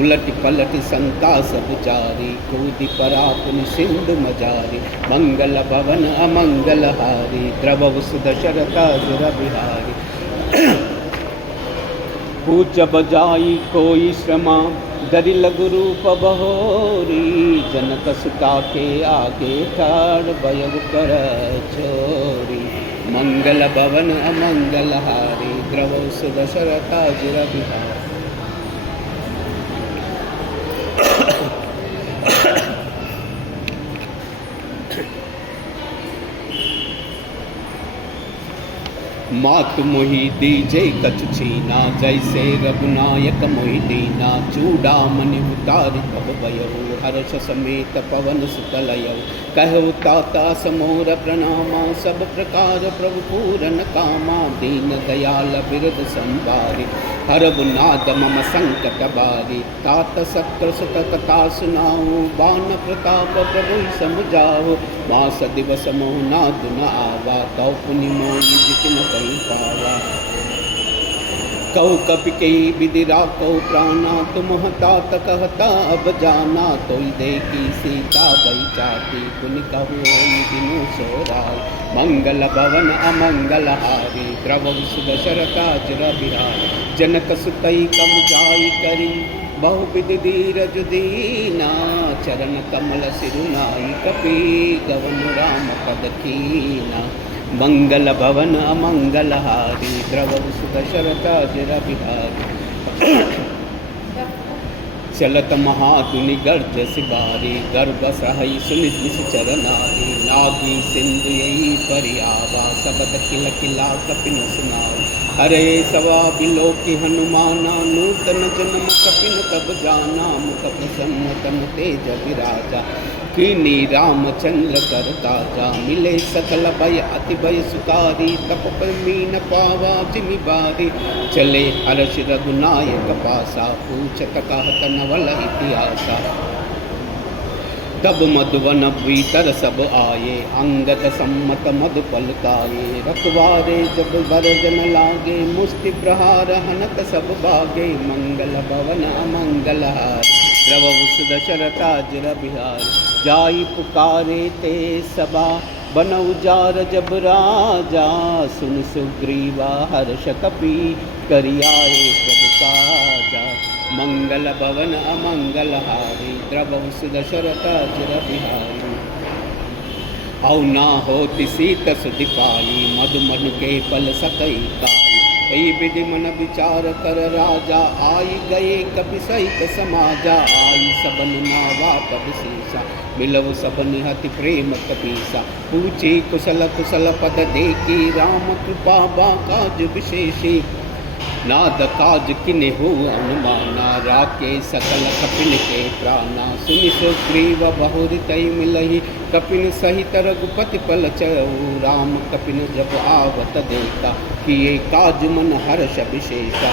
उलट पलट संता सब जारी कूदि परापुन सिंधु मजारी मंगल भवन अमंगल हारी द्रवस दशरथा बिहारी पूज बजाई कोई श्रमा दरिल गुरूप बहोरी जनक सुता के आगे ठाड़ बयव कर छोरी मंगल भवन अमंगल हारी द्रवस दशरथा बिहारी मात मोहि दीजे कछु छीना जैसे रघुनायक मोहि दीना चूड़ामणि उतारि तब भयउ हर्ष समेत पवन सुतलयउ कहु ताता समोर प्रणामा सब प्रकार प्रभु पूरन कामा दीन दयाल बिरद संवारि हरबु नाद मम संकट बारी तात सत्र सुत कथा सुनाओ बान प्रताप प्रभु समझाओ मास दिवस मोह नाद न आवा कौ पुनि मोहि जितिन कही पावा कौ कपि कई विदिरा कौ प्राणा तुम तात कहता अब जाना तोई देखी सीता बई चाती पुनि कहु दिनु सोराय मंगल भवन अमंगल हारी द्रवंश दशरथा बिहारी जनक सुतई कम जाई करी बहुविध धीरज दीना चरण कमल सिरुनाई कपि गवन राम पद कीना मंगल भवन अमंगल हारी द्रवंश दशरथा बिहारी चलत महादुनि गर्ज सिबारी गर्भ सहई सुनि चरनारी नागी सिंधु यही परियावा सबद किल किला कपिन सुनाई अरे सवा बिलो की हनुमाना नूतन जन्म कपिन तब जाना मुख प्रसन्न तन तेज विराजा कीनी रामचंद्र कर ताजा मिले सकल भय अति भय सुकारी तप पर मीन पावा जिमि बारी चले हर्ष रघुनायक पासा पूछत कहत नवल इतिहासा तब मधुवन भीतर सब आए अंगद सम्मत मधु पलकाए रखवारे जब बरजन लागे मुष्टि प्रहार हनत सब भागे मंगल भवन अमंगल हार द्रवंश दशरथा बिहारी जाई पुकारे ते सबा बन उजार जब राजा सुन सुग्रीवा हर्ष कपि करियाए प्रभु काजा मंगल भवन अमंगल हारी द्रवंश दशरथा बिहारी औ ना होति सीत सुधि पाई मधु मन के पल सकई काई यही विधि मन विचार कर राजा आई गए कपि सहित समाजा आई सबन नावा पद शीसा मिलव सबन हति प्रेम कपीसा पूछी कुशल कुशल पद देखी राम कृपा बा काज विशेषी नाद काज किने हो अनुमाना राके सकल कपिन के प्राणा सुनि सुग्रीव बहुरि तई मिलहि कपिन सहित रघुपति पल चरऊ राम कपिन जब आवत देखा किए काज मन हर्ष विशेषा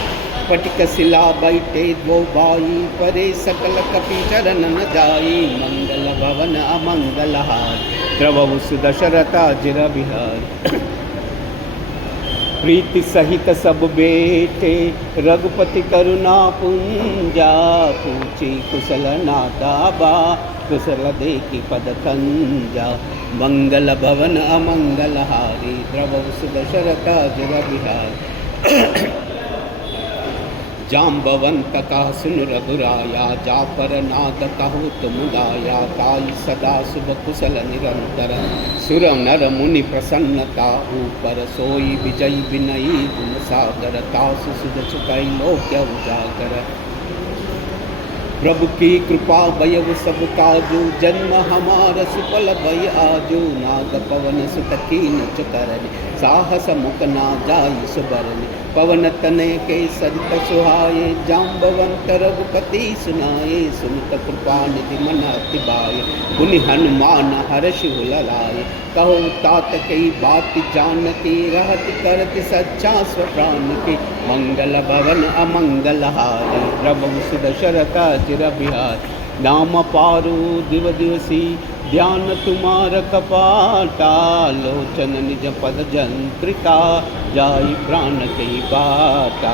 पटिक शिला बैठे दो बाई परे सकल कपि चरण न जाई मंगल भवन अमंगल हार द्रवंश दशरथा बिहारी प्रीति सहित सब बेटे रघुपति करुणा पुंजा पूछी कुशल नादाबा कुशल देखी पद खंजा मंगल भवन अमंगल हारी द्रवंश दशरथा बिहारी जाम्बवंत का सुन रघुराया, जा पर नाद कहु तुम गाया। ताई सदा शुभ कुशल निरंतर, सुर नर मुनि प्रसन्नता ऊपर। सोई विजय विनयी गुण सागर, तासु सुध चुकई लोक्य उजागर। प्रभु की कृपा भयउ सब काजू, जन्म हमार सुफल भय आजू। नाग पवन सुत कीन चुकरनि, साहस मुख ना जाई सुबरनि। पवन तनय के सरित सुहाये, जाम्बवंत रघुपति सुनाये। सुनित कृपा निधि मन अति बाये, पुनि हनुमान हर्षि लाये। कहो तात कई बात जानती, रहत करत सच्चा स्वप्राण की। मंगल भवन अमंगल हारी, प्रभु सुध शरत चिर बिहार। नाम पारु दिव दिवसी, ध्यान तुम्हार कपाटा। लोचन निज पद जंत्रिका, जाई प्राण के बाटा।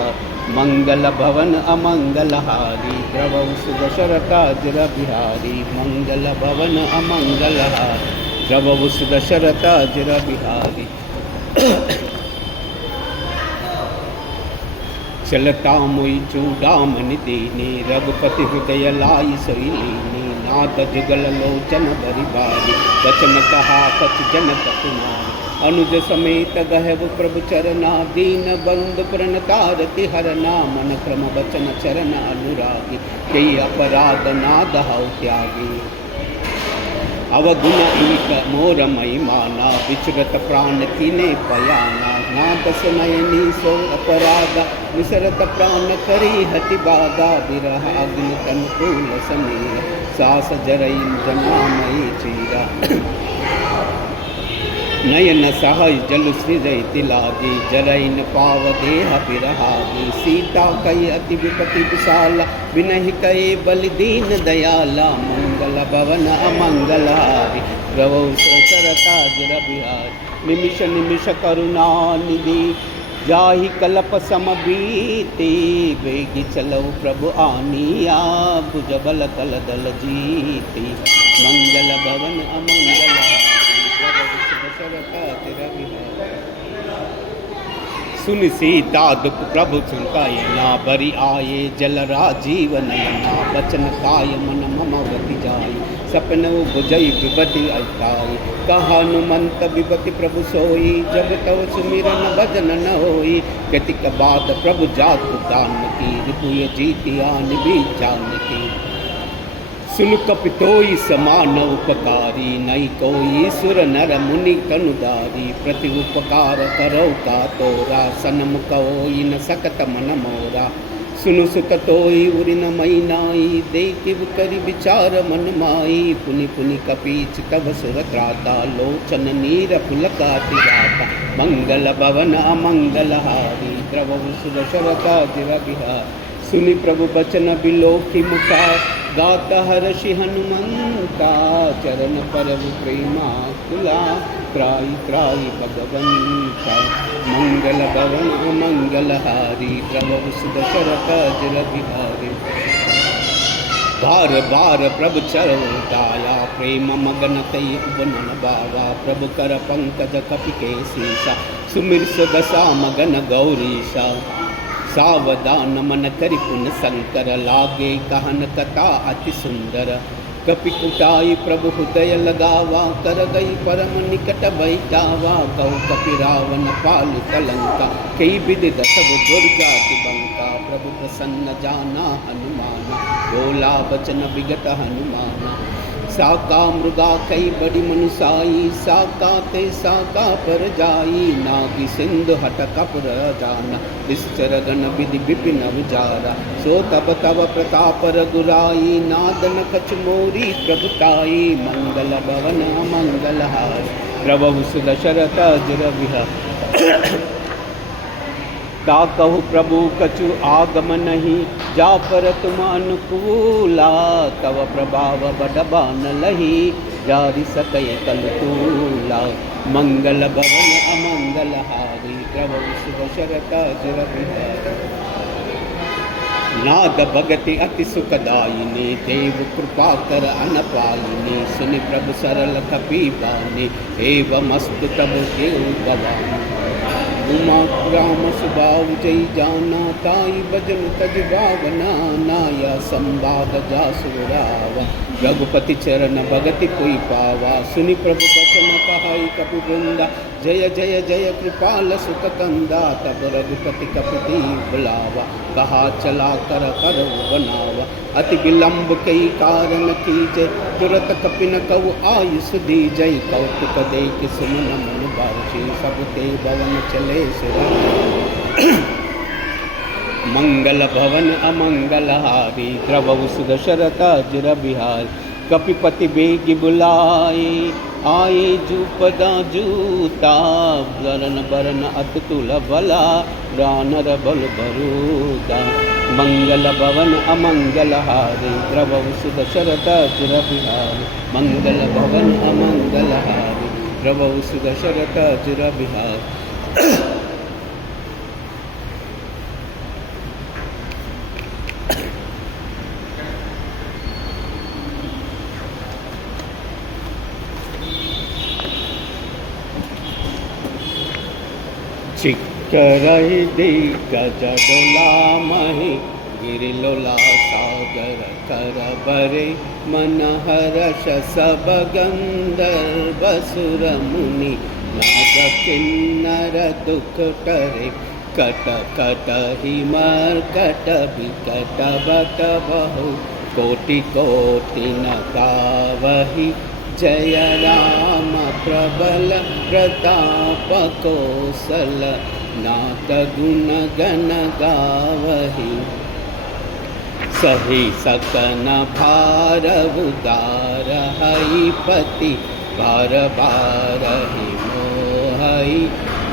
मंगल भवन अमंगल हारी, प्रभु सुध शरत चिर बिहारी। मंगल भवन अमंगल हारी, प्रभु सुध शरत चिर बिहारी। चलता मुई चूड़ामणि दीनी, रघुपति हृदय लाई सोई लीनी। नाथ जुगल लोचन बरि बारी, बचन कहा कछ जनक कुमारी। अनुज समेत गहव प्रभु चरना, दीन बंधु प्रणतारति हरना। मन क्रम बचन चरण अनुरागी, कई अपराध नाद हौ त्यागी। अवगुण ईक मोर मई माना, विचरत प्राण कीने पयाना। ना बस नयनी सो अपराध, विसरत प्राण करी हति बाधा। विरह अग्नि तन फूल समीर, सास जरई जनामयी चीरा। नयन सहज जल सृजय तिलागी, जरईन पाव देह बिरहागी। सीता कई अति विपति विशाला, विनहि कई बलि दीन दयाला। मंगल भवन अमंगल हारी, प्रभु शरता जिर बिहारी। निमिष निमिष करुणा निधि, जाहि कलप समबीति। वेगी चलो प्रभु आनिया, भुज बल तल दल जीति। मंगल भवन अमंगल हारी, सुन सीता दुख प्रभु सुनकाये ना। बरि आये जल राजीव नयना, बचन काय मन मम गति जाय। सपन बुझई विपति अटाई, कहा हनुमंत विपति प्रभु सोई। जब तव सुमिरन भजन न होई, कतिक बाद प्रभु जातु दान की। रिपुय जीति आन भी जान की, सुन कपितोई समान उपकारी। नहीं कोई सुर नर मुनि कनुदारी, प्रति उपकार करो का तोरा। सनम कहोई न सकत मन मोरा, सुनु सुत तोई उरिन मई नाई। देखिव करि विचार मन माई, पुनि पुनि कपीच तब सुर त्राता। लोचन नीर फुलकाति राता, मंगल भवन अमंगल हारी। प्रभु सुर शरता जिर बिहार, सुनि प्रभु बचन बिलोकि मुखा। गात हर्षि हनुमंता, चरण परम प्रेमा कुला। त्राई त्राई भगवंता, मंगल भवन अमंगल हारी। प्रभु सुध शरत जिर बिहारी। बार बार प्रभु चरताया, प्रेम मगन तई उपनन बावा। प्रभु कर पंकज कपि के सीसा, सुमिर दशा मगन गौरीशा। सावधान मन करि पुन शंकर, लागे कहन कथा अति सुंदर। कपि कुटाई प्रभु हृदय लगावा, कर गई परम निकट बैठावा। कौ कपि रावण पालु कलंका, कई विधि दशव दुर्जाति बंका। प्रभु प्रसन्न जाना हनुमान, बोला बचन विगत हनुमान। साका मृगा कई बड़ी मनुसाई, साका ते साका पर जाई। नागी सिंधु हट कपुर जाना, निश्चर गण विधि विपिन उजारा। सो तब तब प्रताप रघुराई, नादन कछ मोरी प्रभुताई। मंगल भवन मंगल हारी, प्रभु सुध शरत जिर बिहारी। ता कहु प्रभु कछु आगम नहीं, जा पर तुम अनुकूला। तव प्रभाव बडबान लही, जारि सकय कलतूला। मंगल भवन अमंगल हारी, प्रभु शुभ शरत जिर बिहारी। नाद भगति अति सुखदायिनी, देव कृपा कर अनपायिनी। सुनि प्रभु सरल कपि बानी, एवं अस्तु तब देव भवानी। उमा राम सुबाव जय जाना ताई भजन तज भावना नाया संवाद जासुरावा रघुपति चरण भगति कोई पावा सुनि प्रभु बचन कहाई कपि वृंदा जय जय जय कृपाल सुत कंदा तब रघुपति कपि बुलावा कहा चला कर कर बनावा अति विलंब कई कारण की जय तुरत कपिन कव आयुष दी जय कौतुक दे सुमन मन बारसी सब ते भवन चले मंगल भवन अमंगल हारी द्रवु सुदशरथ अजर बिहार कपिपति बेग बुलाए आए जूपदा जूता बरन बरन अतुल बला रानर बल बरूदा मंगल भवन अमंगल हारी द्रवु सुदशरथ अजर बिहार मंगल भवन अमंगल हारी द्रवु सुदशरथ अजर बिहार। चिक्करहि दी गजडोला महि गिरिलोला सागर कर बरे मन हर्ष सब गंधर्व सुर मुनि नाग किन्नर दुख टरे कट कट ही मर्कट बिकट बट बहु कोटि कोटि न गावहि जय राम प्रबल प्रताप कौशल नाथ गुण गण गावहि सही सकन भार उदार हई पति बार बार ही मोहई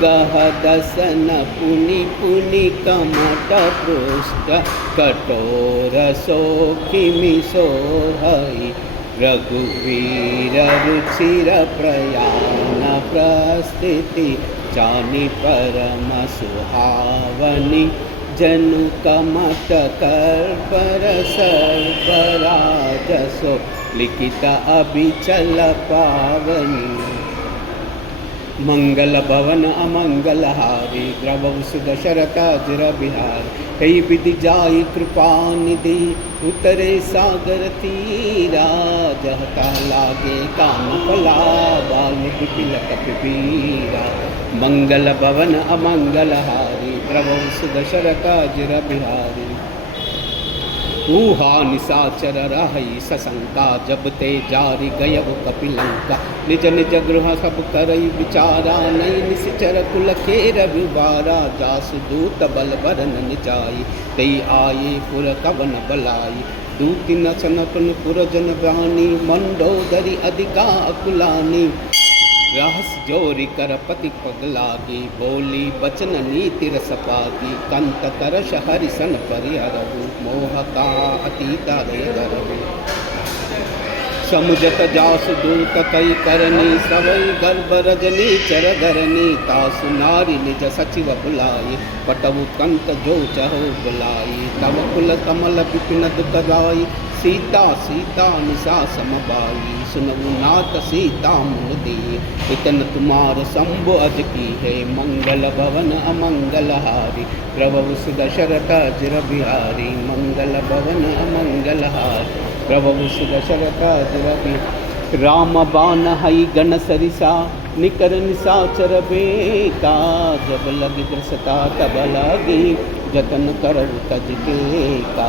गह दसन पुनि पुनि कमट पृष्ठ कठोर सोखिमि सोहई रघुवीर रुचिर प्रयाण प्रस्थिति जानी परम सुहावनी जनु कमट कर सर्पराजसो लिखित अभिचल पावनी मंगल भवन अमंगल हारी द्रवु सुदशरथ अजर बिहार कई विधि जाई कृपा निधि उतरे सागर तीरा जहता लागे कान फला वाल्मीकि तिलक कपिबीरा मंगल भवन अमंगल हारी द्रवु सुदशरथ अजर बिहारी ऊहा निशाचर रहई सशंका जब ते जारी गयव कपिलंका निज निज गृह सब करई विचारा नई निश्चर कुल खेर विवारा जासु दूत बल बरन निजाई तई आये पुर कवन बलाई दूति नचन पुन पुरजन बानी मंडोदरी अधिका अकुलानी रहस जोरी कर पति पगलागी बोली बचन नीति रस पागी कंत करश हरिसन परिहरहु मोह का अतीत हरहु समुझत जासु दूत कई करनी सवई गर्भ रजनी चर धरनी तासु नारी निज सचिव बुलाई पटवु कंत जो चहो बुलाई तव कुल कमल विपिन दुखदाई सीता सीता निशा समबाई सुनवु नाथ सीता मुन दी इतन तुम्हार शंभु अज की है मंगल भवन अमंगल हारी प्रभु सुदशरथ अजर बिहारी मंगल भवन अमंगल हारी प्रभु सुदशरथ अजर बिहारी राम बाण हई गण सरिसा निकर निशाचर बेता जब लग दृसता तब लगी जतन कर तज के का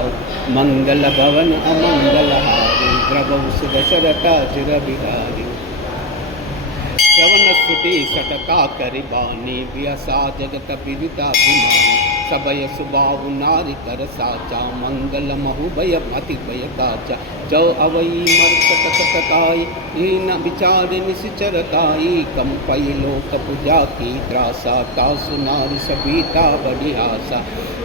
मंगल भवन अमंगल हारी प्रभु सुदशरथ अजर बिहारी श्रवण सुटी सटका करि बानी व्यसा जगत विदिता विमानी सबय सुबाहु नारी कर साचा मंगल महु भय मति भय काचा जो अवई मर्कट कटकाई हीन विचार निश्चरताई कंपई लोक पूजा की त्रासा तासु नारी सबीता बड़ी आशा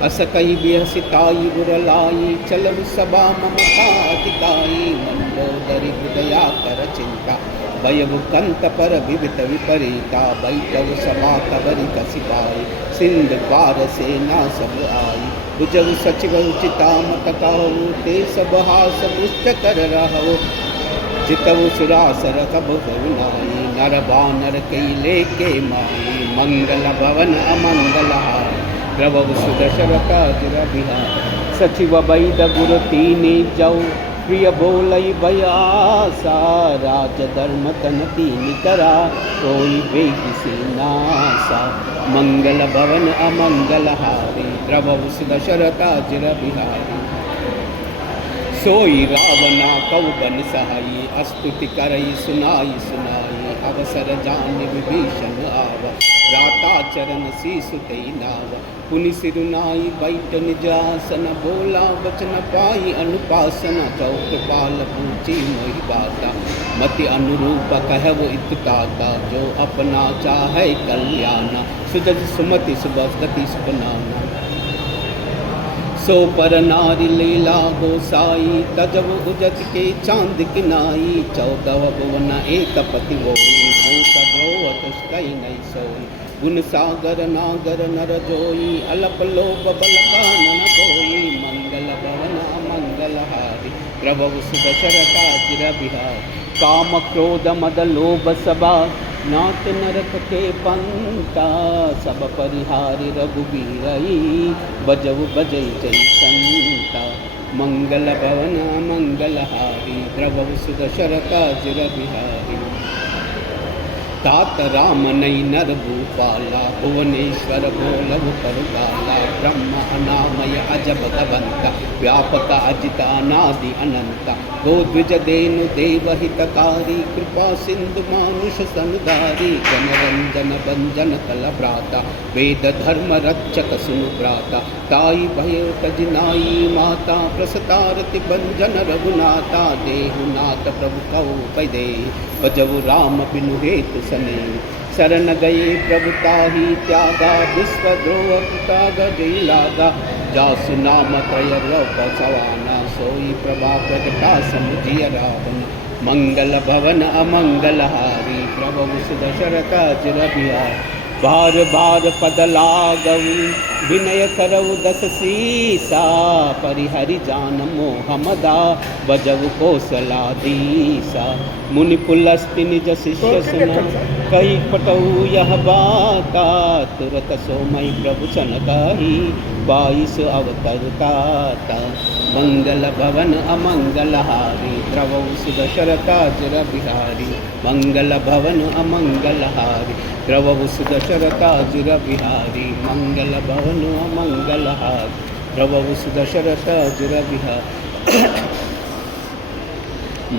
अस कई बिहसिताई बुरलाई चलु सबा ममता अधिकाई मंडोदरी हृदया कर चिंता भयउ कंत पर विवित विपरीता बैठव सभा कबरी कसिपाई सिंध पार सेना सब आई बुझव सचिव चिता मत कहु ते सब हास दुष्ट कर रहो चितव सुरासर सब विनाई नर बानर कई लेके माई मंगल भवन अमंगलहारी प्रभु सुदशरथ अजर बिहारी सचिव बैद गुरु तीनी जौ प्रिय बोलई बयासा राज धर्म तन तीन करा कोई वेग से नासा मंगल भवन अमंगलहारी प्रभु सुदशरथ अजर बिहारी सोई रावणा कौबन सहाई स्तुति करई सुनाई सुनाई अवसर जान विभीषण आव राताचरण शीसुतई नाव पुनि सिरुनाई बैठ निजासन बोला वचन पाई अनुपासन चौकपाल पूछी मोहि बाता मति अनुरूप कहव इतकाता जो अपना चाहे कल्याणा सुजज सुमति सुबगति सुपनाना सो पर नारी लीला गोसाई तजब उजत के चांद किनाई 14 भुवन एक पति बोई नहीं सोई गुण सागर नागर नर जोई अलप लोभ बल कानन कोई मंगल भवन मंगलहारी प्रभु सुदशरथ अजर बिहारी काम क्रोध मद लोभ सबा नाथ नरक के पंता सब परिहारी रघुबीरई बजव बजई जय संता मंगल भवन मंगलहारी प्रभु सुदशरथ अजर बिहारी तात राम नई नर भूपाला भुवनेश्वर बोलव परबाला ब्रह्म अनामय अजब भगवंता व्यापक अजित अनादि अनंता गोद्विज देनु देव हितकारी कृपा सिंधु मानुष सनदारी जनरंजन भंजन कल भ्राता वेद धर्म रक्षक सुनु भ्राता ताई भय तजनाई माता प्रसतारति भंजन रघुनाथा देहुनाथ प्रभु कौ पदे भजव राम बिनु हेतु सने शरण गए प्रभुताही त्यागा विश्वद्रोह त्याग जय लागा जासु नाम त्रय सवाना सोई प्रभा प्रगटा समुझिय रावण मंगल भवन अमंगलहारी प्रभु सुदशरथ अजर बिहारी बार बार पद लागऊ विनय करऊ दस सीसा परिहरि जान मोहमदा बजव कौशलाधीसा मुनि पुलस्ति निज शिष्य सुना कही पटऊ यह बाता तुरत सोमय प्रभु सन कही 22 अवतरता मंगल भवन अमंगलहारी प्रभु सुदशरथ अजर बिहारी मंगल भवन अमंगलहारी प्रभु सुदशरथ अजर बिहारी मंगल भवन अमंगलहारी प्रभु सुदशरथ अजर बिहारी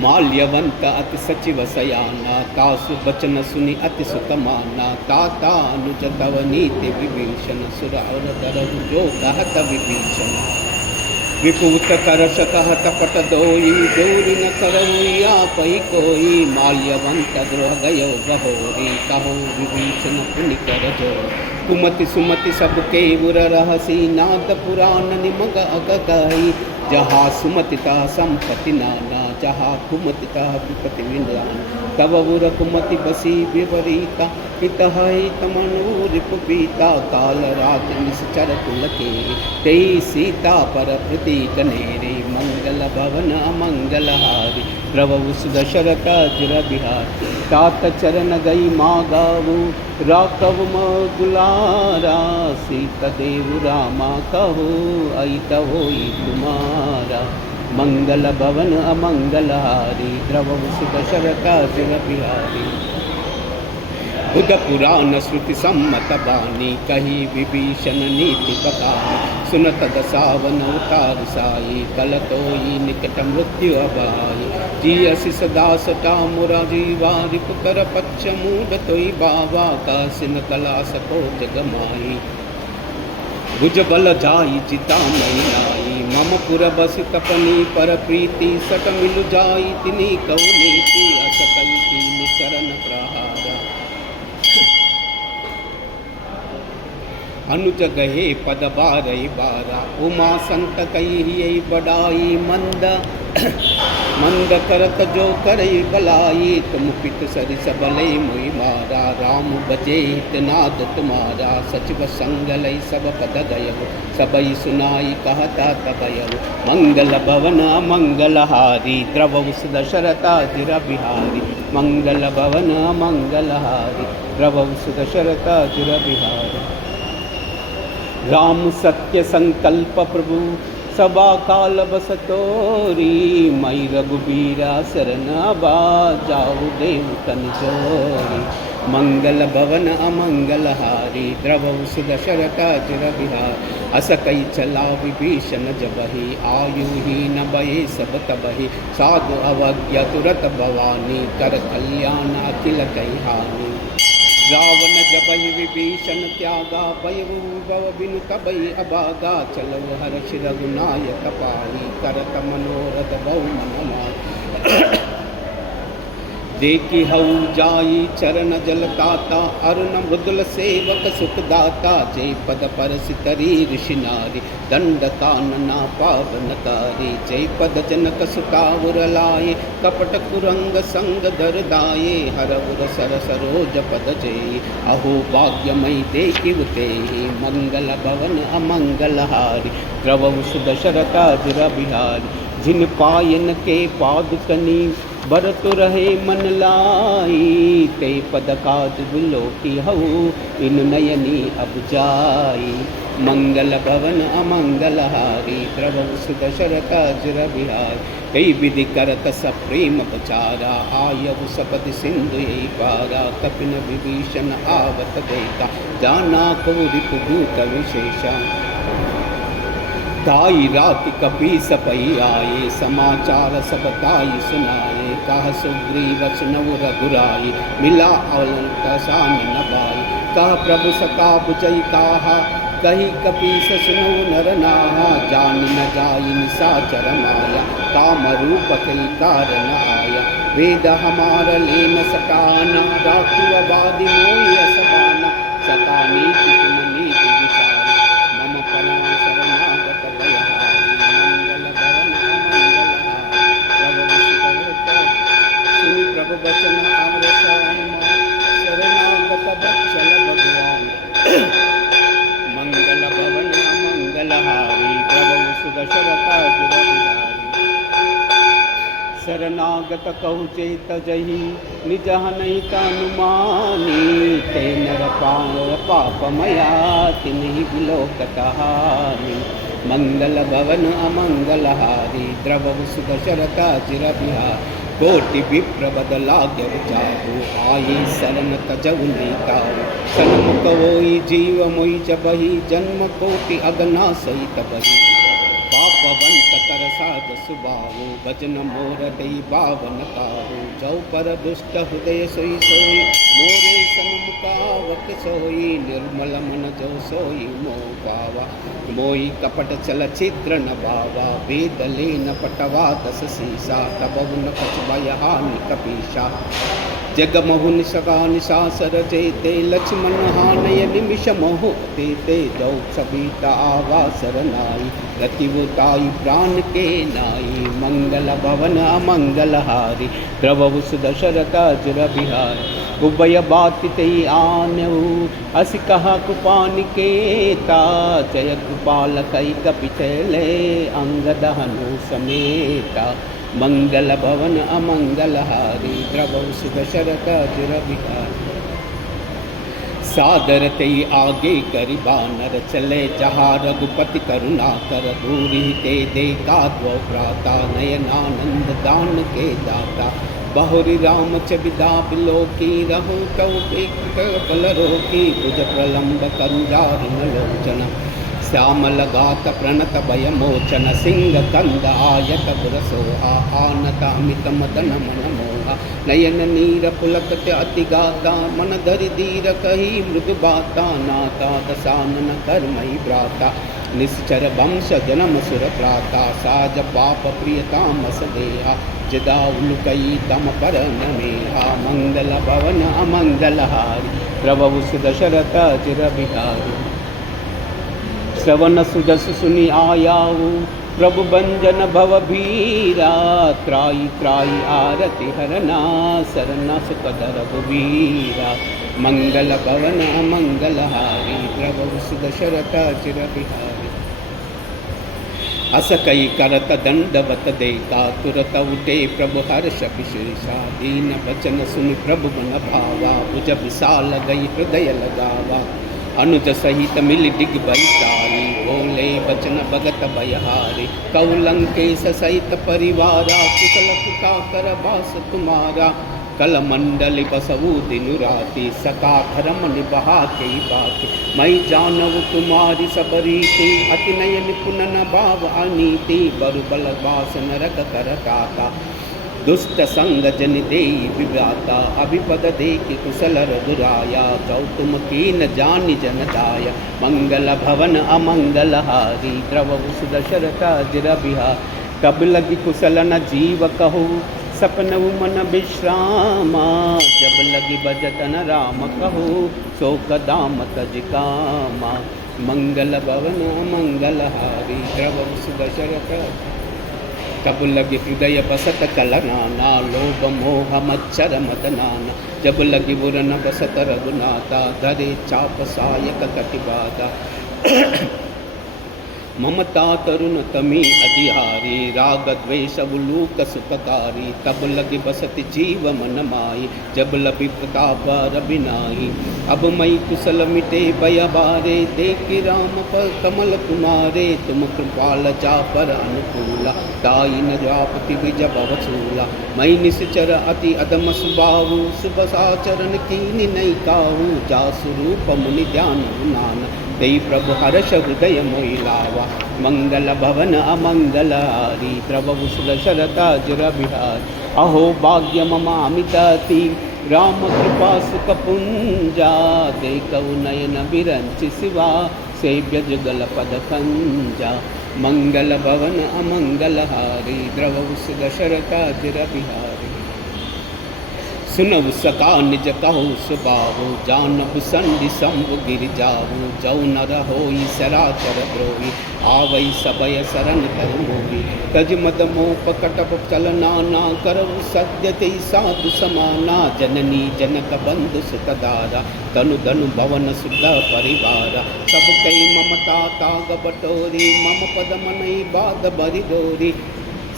माल्यवंत अति सचिव सयाना तासु बचन सुनि अति सुतमाना ताता अनुज तव नीति विभीषण सुर और तरहु जो कहत विभीषण विपूत करश कहत पट दोई दूरी न करऊ आपहि कोई माल्यवंत गृह गयो बहोरी कहो विभीषण पुनि कर जो कुमति सुमति सबके उर रहसी नाद पुराण निमग अगगही जहाँ सुमति ता संपति नाना जहाँ कुमति ता विपति विंदान तब उर कुमति बसी विपरीता हितहि तमनु रिपुपीता काल रात निश्चर कुलके ते सीता पर प्रतीक नेरे मंगल भवन अमंगलहारी प्रभु सुदशरथ अजर बिहारी तात चरण गई माँ गाऊ राकव मगुलारा सीता देव रामा कहो अत होई तुम्हारा मंगल भवन अमंगलहारी प्रभु सुदशरथ अजर बिहारी बुध पुराण श्रुति सम्मत बानी कही विभीषण नीति बकानी सुनत दसावन उतार साई कल तोई निकट मृत्यु अबाई जियसि सदा सटा मुरा जीवा रिपुतर पक्ष मूड तोई बाबा कासिन कला सको जगमाई भुज बल जाई चिता मई आई मम पुर बस तपनी पर प्रीति सट मिलु जाई तिनी कौ नीति अस कई कीन चरण प्रहारा अनुज गहे पद बारई बारा उमा संत कही बड़ाई मंद मंद करत जो करई बलाई तुम पित सरिस बलई मुई मारा राम बजे हितनाद तुम्हारा सचिव संगलई सब पद गयव सबई सुनाई कहता तबयव मंगल भवन मंगलहारी द्रवउ दशरथ अजर बिहारी मंगल भवन मंगलहारी प्रभु सुदशरथ अजुर बिहारी। राम सत्य संकल्प प्रभु सबा काल बस तोरी, मई रघुबीरा शरण जाऊ देव तन जोरी। मंगल भवन अमंगलहारी द्रवहु सुदशरथ अजुर बिहारी। अस कई चला विभीषण जबहि, आयु ही न बहे सब तबहि। साधु अवज्ञा तुरत भवानी, कर कल्याण अखिल कई हानि। रावण जबहि विभीषण त्यागा, भयउ भव बिनु तबहि अभागा। चलऊ हर्षि रघुनायक पाहि, करत मनोरथ बहु मन माहि। देखि हऊ जाई चरण जल ताता, अरुण मृदुल सेवक सुख दाता। जय पद परसि तरी ऋषि नारी, दंड कानना पावनकारी। जय पद जनक सुतावुर लाए, कपट कुरंग संग दर दाये। हरउर सर सरोज पद जय, अहो भाग्यमयी देखि तेहि। मंगल भवन अमंगलहारी द्रवहु सुदशरथ अजुर बिहारी। जिन पायन के पादुकनी, बरतु रहे मन लाई। ते पद काज बिलोकी हऊ, इन नयनी अब जाई। मंगल भवन अमंगलहारी द्रवहु सुदशरथ अजुर बिहारी। कई विधि करत सप्रेम बचारा, आयहु सपद सिंधु यही पारा। कपिन विभीषण आवत देखा, जाना को रिपुदूत विशेषा। ताई राति कपि सपई आए, समाचार सब ताई सुनाए। कह सुग्रीव सुनऊ रघुराई, मिला अवलंकसान नबाई। कह प्रभु सका बुझई काहा, कही कपीस सुनऊ नर नाहा। जान न जाई निशाचर माया, काम रूप कई कारण आया। वेद हमार ले न सकाना, राखु अबादि मोहि असबाना। सका नीति तुम नीति विचारी, मम परां शरणागत भयहारी। मंगल भवन अमंगलहारी प्रभु सुनि प्रभु वचन अमर श्याम। शरणागत वत्सल भगवान, मंगल भवन अमंगलहारी प्रभु सुदशरथ अजुर बिहारी। शरणागत कहु चेत जहि, निज हनहि तनुमानी। ते नर पापमया, तिन्हि बिलोकत हानि। मंगल भवन अमंगलहारी द्रवहु सुदशरथ अजुर बिहारी। कोटि विप्र बदलाग्य विचारु, आई शरण तजऊ नीतारु। सन्मुख होई जीव मोहि जबहि, जन्म कोटि अगना सही तबहि। पापवंत कर साज सुबाहु, भजन मोर दई बावन काहू। जौ पर दुष्ट हृदय सोई सोई, मोरे सन्मुखावत सोई। निर्मल मन जो सोई मोह पावा, मोहि कपट चल छिद्र न बावा। वेद ले न पटवा दस सीसा, तबहु न कछ भय हानि कपीसा। जग मोहु निसगा निशासर जेते, लक्ष्मण हानय निमिष मोह देते। दौ सबिता आवासर नाई, रतिवताई प्राण के नाई। मंगल भवन अमंगलहारी द्रवहु सुदशरथ अजुर बिहारी। उभय बाति तेहि आनऊ, असि कहा कृपानिकेता। जय कृपाल कई कपि चले, अंगद हनु समेता। मंगल भवन अमंगलहारी द्रवहु सुदशरथ अजुर बिहारी। सादर तेहि आगे करि बानर चले, जहाँ रघुपति करुणा कर। दूरी ते देखा द्वौ भ्राता, नयनानंद दान के दाता। बहुरी राम चबिदा बिलोकी, रहु तौ बल रोकी। भुज प्रलंब कंजारिन लोचन, श्याम लगात प्रणत भय मोचन। सिंह कंद आयत बुरसोहा, आनत अमित मदन मन मोहा। नयन नीर पुलकत अति गाता, मन धरि धीर कही मृदु बाता। नाता दसानन कर्मई भ्राता, निश्चर वंश जन्म सुर प्राता। साज पाप प्रियतामस देहा, जदा उलुकई तम पर नमेहा। मंगल भवन अमंगलहारी प्रभु सुदशरथ अजुर बिहारी। श्रवण सुजस सुनि आयाऊ, प्रभु बंजन भव भीरा। त्राई त्राई आरति हरना, सरना सुखद रघुबीरा। मंगल भवन अमंगलहारी प्रभु सुदशरथ अजुर बिहारी। अस कई करत दंडवत देता तुरत उठे प्रभु हर्ष विशेषा दीन बचन सुन प्रभु मन भावा भुज विशाल गई हृदय लगावा अनुज सहित मिल डिग बैतारी बोले बचन भगत भयहारी कौलंकेश सहित परिवारा कुशल कुटा कर बास तुम्हारा कल मंडल बसवु दिनु राति सका धर्म निबहा के बात मई जानव तुम्हारी सबरीति अति नय निपुण न भाव अनीति बरुबल बास नरक करताता दुष्ट संग जन दे विव्राता अभिपद दे कि कुशल रघुराया जो तुम कीन जानि जनदाय मंगल भवन अमंगल हारी द्रव सुदशरथा जिर बिहार तब लगी कुशल न जीव कहो सपन मन विश्रामा जब लगी बजतन राम कहो शोक दाम तज कामा मंगल भवन मंगल हारी द्रव सुदशरथ तब लगी हृदय बसत कलनाना लोभ मोह मच्छर मदनाना जब लगी बुरन बसत रघुनाथा धरे चाप सायक कटिबाधा ममता तरुण तमी अधिहारी राग द्वेष उलूक सुखकारी तब लगी बसति जीव मन माई जब लभी प्रताप रबिनाई अब मई कुशल मिटे भय बारे देखी राम पर कमल तुम्हारे तुम कृपाल जा पर अनुकूला दाई न जापति विज भवसूला मई निश्चर अति अदम सुबाहु शुभ साचरण कीनि नहीं काहू जा स्वरूप मुनि ध्यान नान दई प्रभु हर्ष हृदय मोहि लावा मंगल भवन अमंगल हारी प्रभु सुदशरथा जिर बिहार अहो भाग्य ममामितति राम कृपा सुख पुंजा देखऊ नयन बिरंचि शिवा सेव्य जुगल पद कंजा मंगल भवन अमंगल हारी द्रव सुदशरथा जिर बिहारी सुनव सका निज कहो सुबाहु जानहु संधि संभु गिर जाहु जौ न रहोई सराचर द्रोही आवई सबय शरण तरु मोही तज मद मोप कटप चलनाना करऊ सद्य ते साधु समाना जननी जनक बंधु सुखदारा तनु धनु भवन सुध परिवारा सब कई ममता ताग बटोरी मम पद मनई बाध बरि गोरी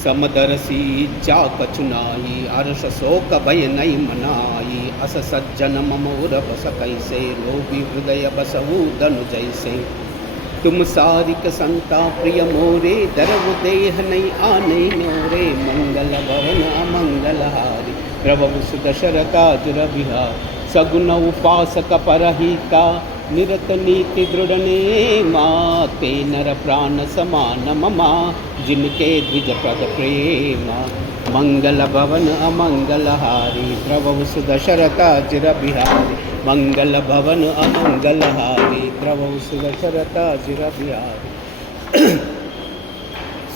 समदरसी इच्छा कछुनाई हर्ष शोक भय नहीं मनाई अस सज्जन ममोर बस कैसे लोभी हृदय बसहु धनु जैसे तुम सारिक संता प्रिय मोरे दरव देह नहीं आने नोरे मंगल भवन अमंगल हारी प्रभु सुदशरथा जुर बिहार सगुन उपासक परहिता निरत नीति दृढ़ नेमा ते नर प्राण समान ममा जिनके द्विज पद प्रेमा मंगल भवन अमंगल हारी प्रभु सुदशरथा जिर बिहारी मंगल भवन अमंगल हारी प्रभु सुदशरथा जिर बिहारी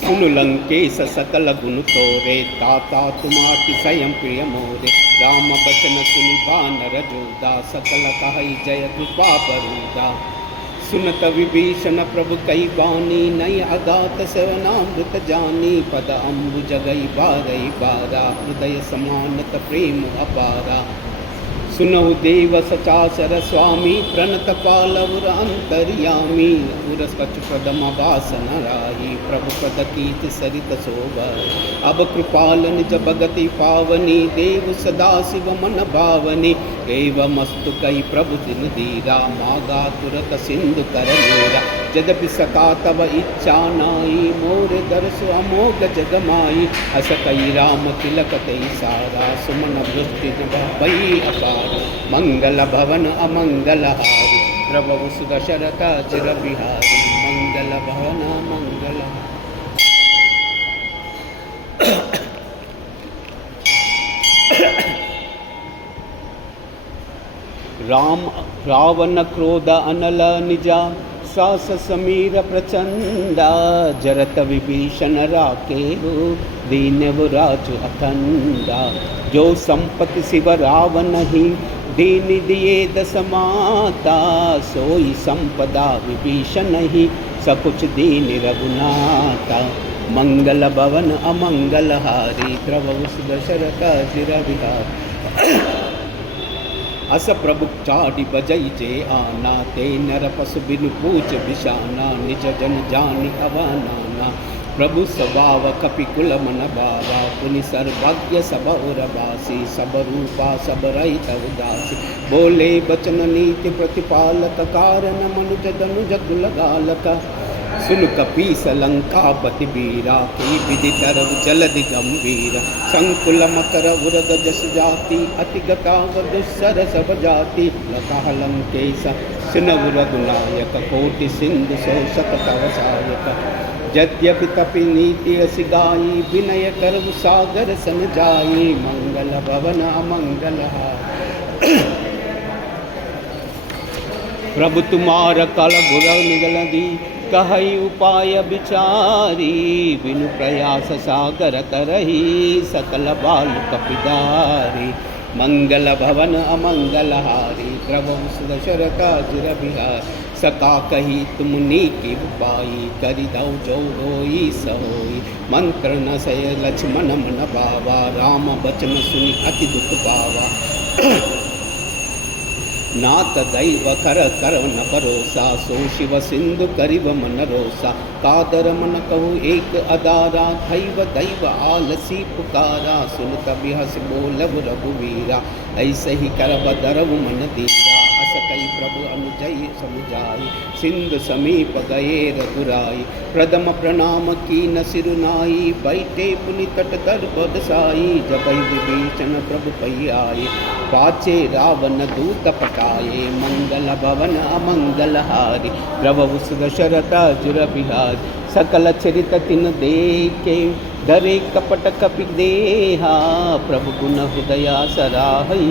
सुन लंकेश सकल गुण तोरे ताता तुम्हाति स्वयं प्रिय मोरे राम बचन सुनि बानर जोदा सकल कहई जय कृपा बरूदा सुनत विभीषण प्रभु कई बानी नई अगात सेवनामृत जानी पद अम्बु जगई बारई बारा हृदय समानत प्रेम अपारा सुनहु देव सचासर स्वामी प्रणत पालवर अंतर्यामी उरस कछु प्रदम वासन राही प्रभु पद कीत सरित शोभा अब कृपाल निज भगति पावनी देव सदा शिव मन भावनी एवमस्तु कई प्रभु जिन धीरा मागा तुरत सिंधु कर मेरा जदपि सका तब इच्छा नाई मोर दर्श अमोघ जगमाई अस कई राम तिलक तई सारा सुमन वृष्टि भई अपार मंगल भवन अमंगल हारी प्रभु सुदशरथा चिर बिहारी मंगल भवन मंगल राम रावण क्रोध अनल निजा सास समीर प्रचंडा जरत विभीषण राके हो दीनव राजु अखंडा जो संपत्ति शिव रावण ही दीन दिए दस माता सोई संपदा विभीषण ही सकुच दीन रघुनाथा मंगल भवन अमंगल हारी प्रभु सुदशरथा जिर बिहार अस प्रभु चाടി बजई जे आना ते नर पशु बिनु पूज बिशाना निज जन जानि अवानाना प्रभु स्वभाव कपिकुल मन बाबा पुनि सर्वज्ञ सब उरवासी सब रूपा सब रहित उदासी बोले बचन नीति प्रतिपालक कारण मनुज दनुज कुलगालक सुन कपीस लंकापति वीरा की विधि तरव जलधि गंभीर संकुल मकर उरग जस जाति अति गताव दुस्सर सब जाति लता लंकेश सिनव रघुनायक कोटि सिंधु शोषक तव सायक यद्यपि तपि नीति अस गाई विनय करव सागर सन जाई मंगल भवन अमंगल प्रभु तुम्हार कल गुर निगल दी कहई उपाय विचारी बिनु प्रयास सागर तरही सकल बाल कपिदारी मंगल भवन अमंगल हारी प्रभु सुदशरथा जिर बिहार सका कही तुम नीति पाई करि दौ जो होई सहोई मंत्र न सय लक्ष्मण मन बाबा राम बचन सुनि अति दुख पावा नाथ दैव कर कर न भरोसा सो शिव सिंधु करिब मन रोसा कादर मन कहु एक अदारा दैव दैव आलसी पुकारा सुन कबि हस बोलब रघुवीरा ऐसे ही करब दरव मन दीरा अस कई प्रभु अनुजय समुझाई सिंधु समीप गए रघुराई प्रथम प्रणाम कीन सिरुनाई बैठे पुनि तट तर बदसाई जबै विभीषण प्रभु पै आए पाचे रावण दूत पटाए मंगल भवन अमंगल हारी प्रभु सुदशरथा जुर बिहार सकल चरित तिन देखे डरे कपट कपि देहा प्रभु गुण हृदया सराहई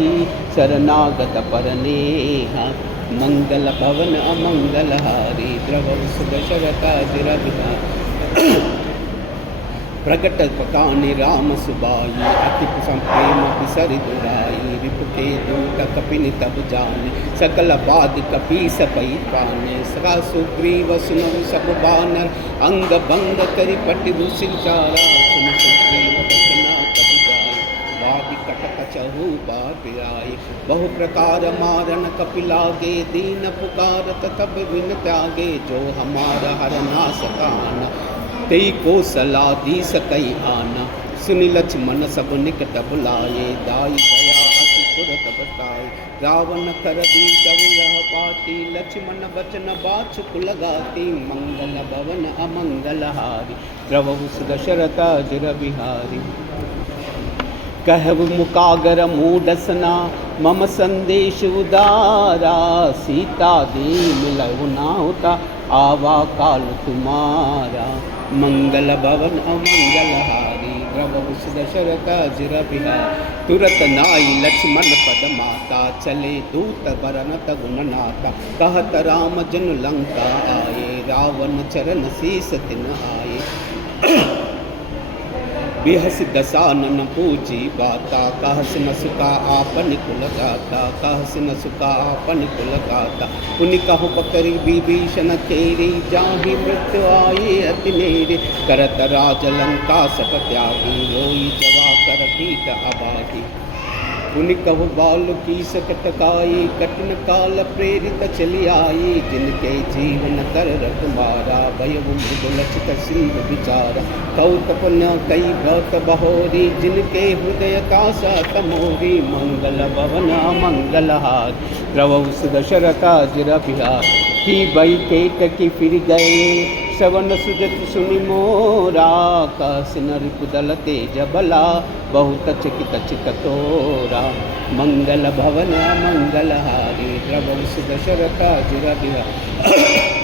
शरणागत परनेहा मंगल भवन अमंगल हारी प्रभु सुदशरथा जुर बिहार प्रकट पकानि राम सुबाई अति संप्रेम बिसरि दुराई रिपुके दूत कपिनि तब जाने सकल बाध कपीस पई पाने सका सुग्रीव सुनउ सब बानर अंग भंग करि पटि भूषिचारा सुन सुग्रीव बचना कपि जाय वादि कटक चहु बार पिराई बहु प्रकार मारन कपि लागे दीन पुकारत तब बिन त्यागे जो हमारा हर ना सकाना तेई को सलाह दी सकई आना सुनि लक्ष्मण सब निकट बुलाए दाई दया असि तुरत बताए रावण कर दी तब यह पाती लक्ष्मण बचन बाछुक लगाती मंगल भवन अमंगल हारी प्रभु सुदशरथा जिर बिहारी कहव मुकागर मूडसना मम संदेश उदारा सीता दे मिलऊ नाउता आवा काल तुम्हारा मंगल भवन अमंगल हारी प्रभु सुदशरथा जिर बिहार तुरत नाई लक्ष्मण पद माता चले दूत बरनत गुणनाता कहत राम जन लंका आए रावण चरण शीस तिन आए बिहस दसानन पूजी बाता कहस न सुका आपन कुल गाता कहस न सुका आपन कुल गाता पुनि कहु पकरि विभीषण केरी जाहि मृत्यु आए अति नेरे करत राज लंका सप त्यागी रोई जवा कर पीट अबाधी पुनि कहु बाल की सकट काई कठिन काल प्रेरित चली आई जिनके जीवन कर रख मारा भयउ मृग लक्षित सिंधु विचारा कौतप न कई भक्त बहोरी जिनके हृदय कासा तमोरी मंगल भवन मंगल हार प्रभु सुदशरथा जिर बिहार की बई पेट की फिर गए श्रवण सुजत सुनि मोरा कासिन रिपुदल तेज बला बहुत चकित चित तोरा मंगल भवन मंगल हारी प्रभु सुदशरथा जिर बिहार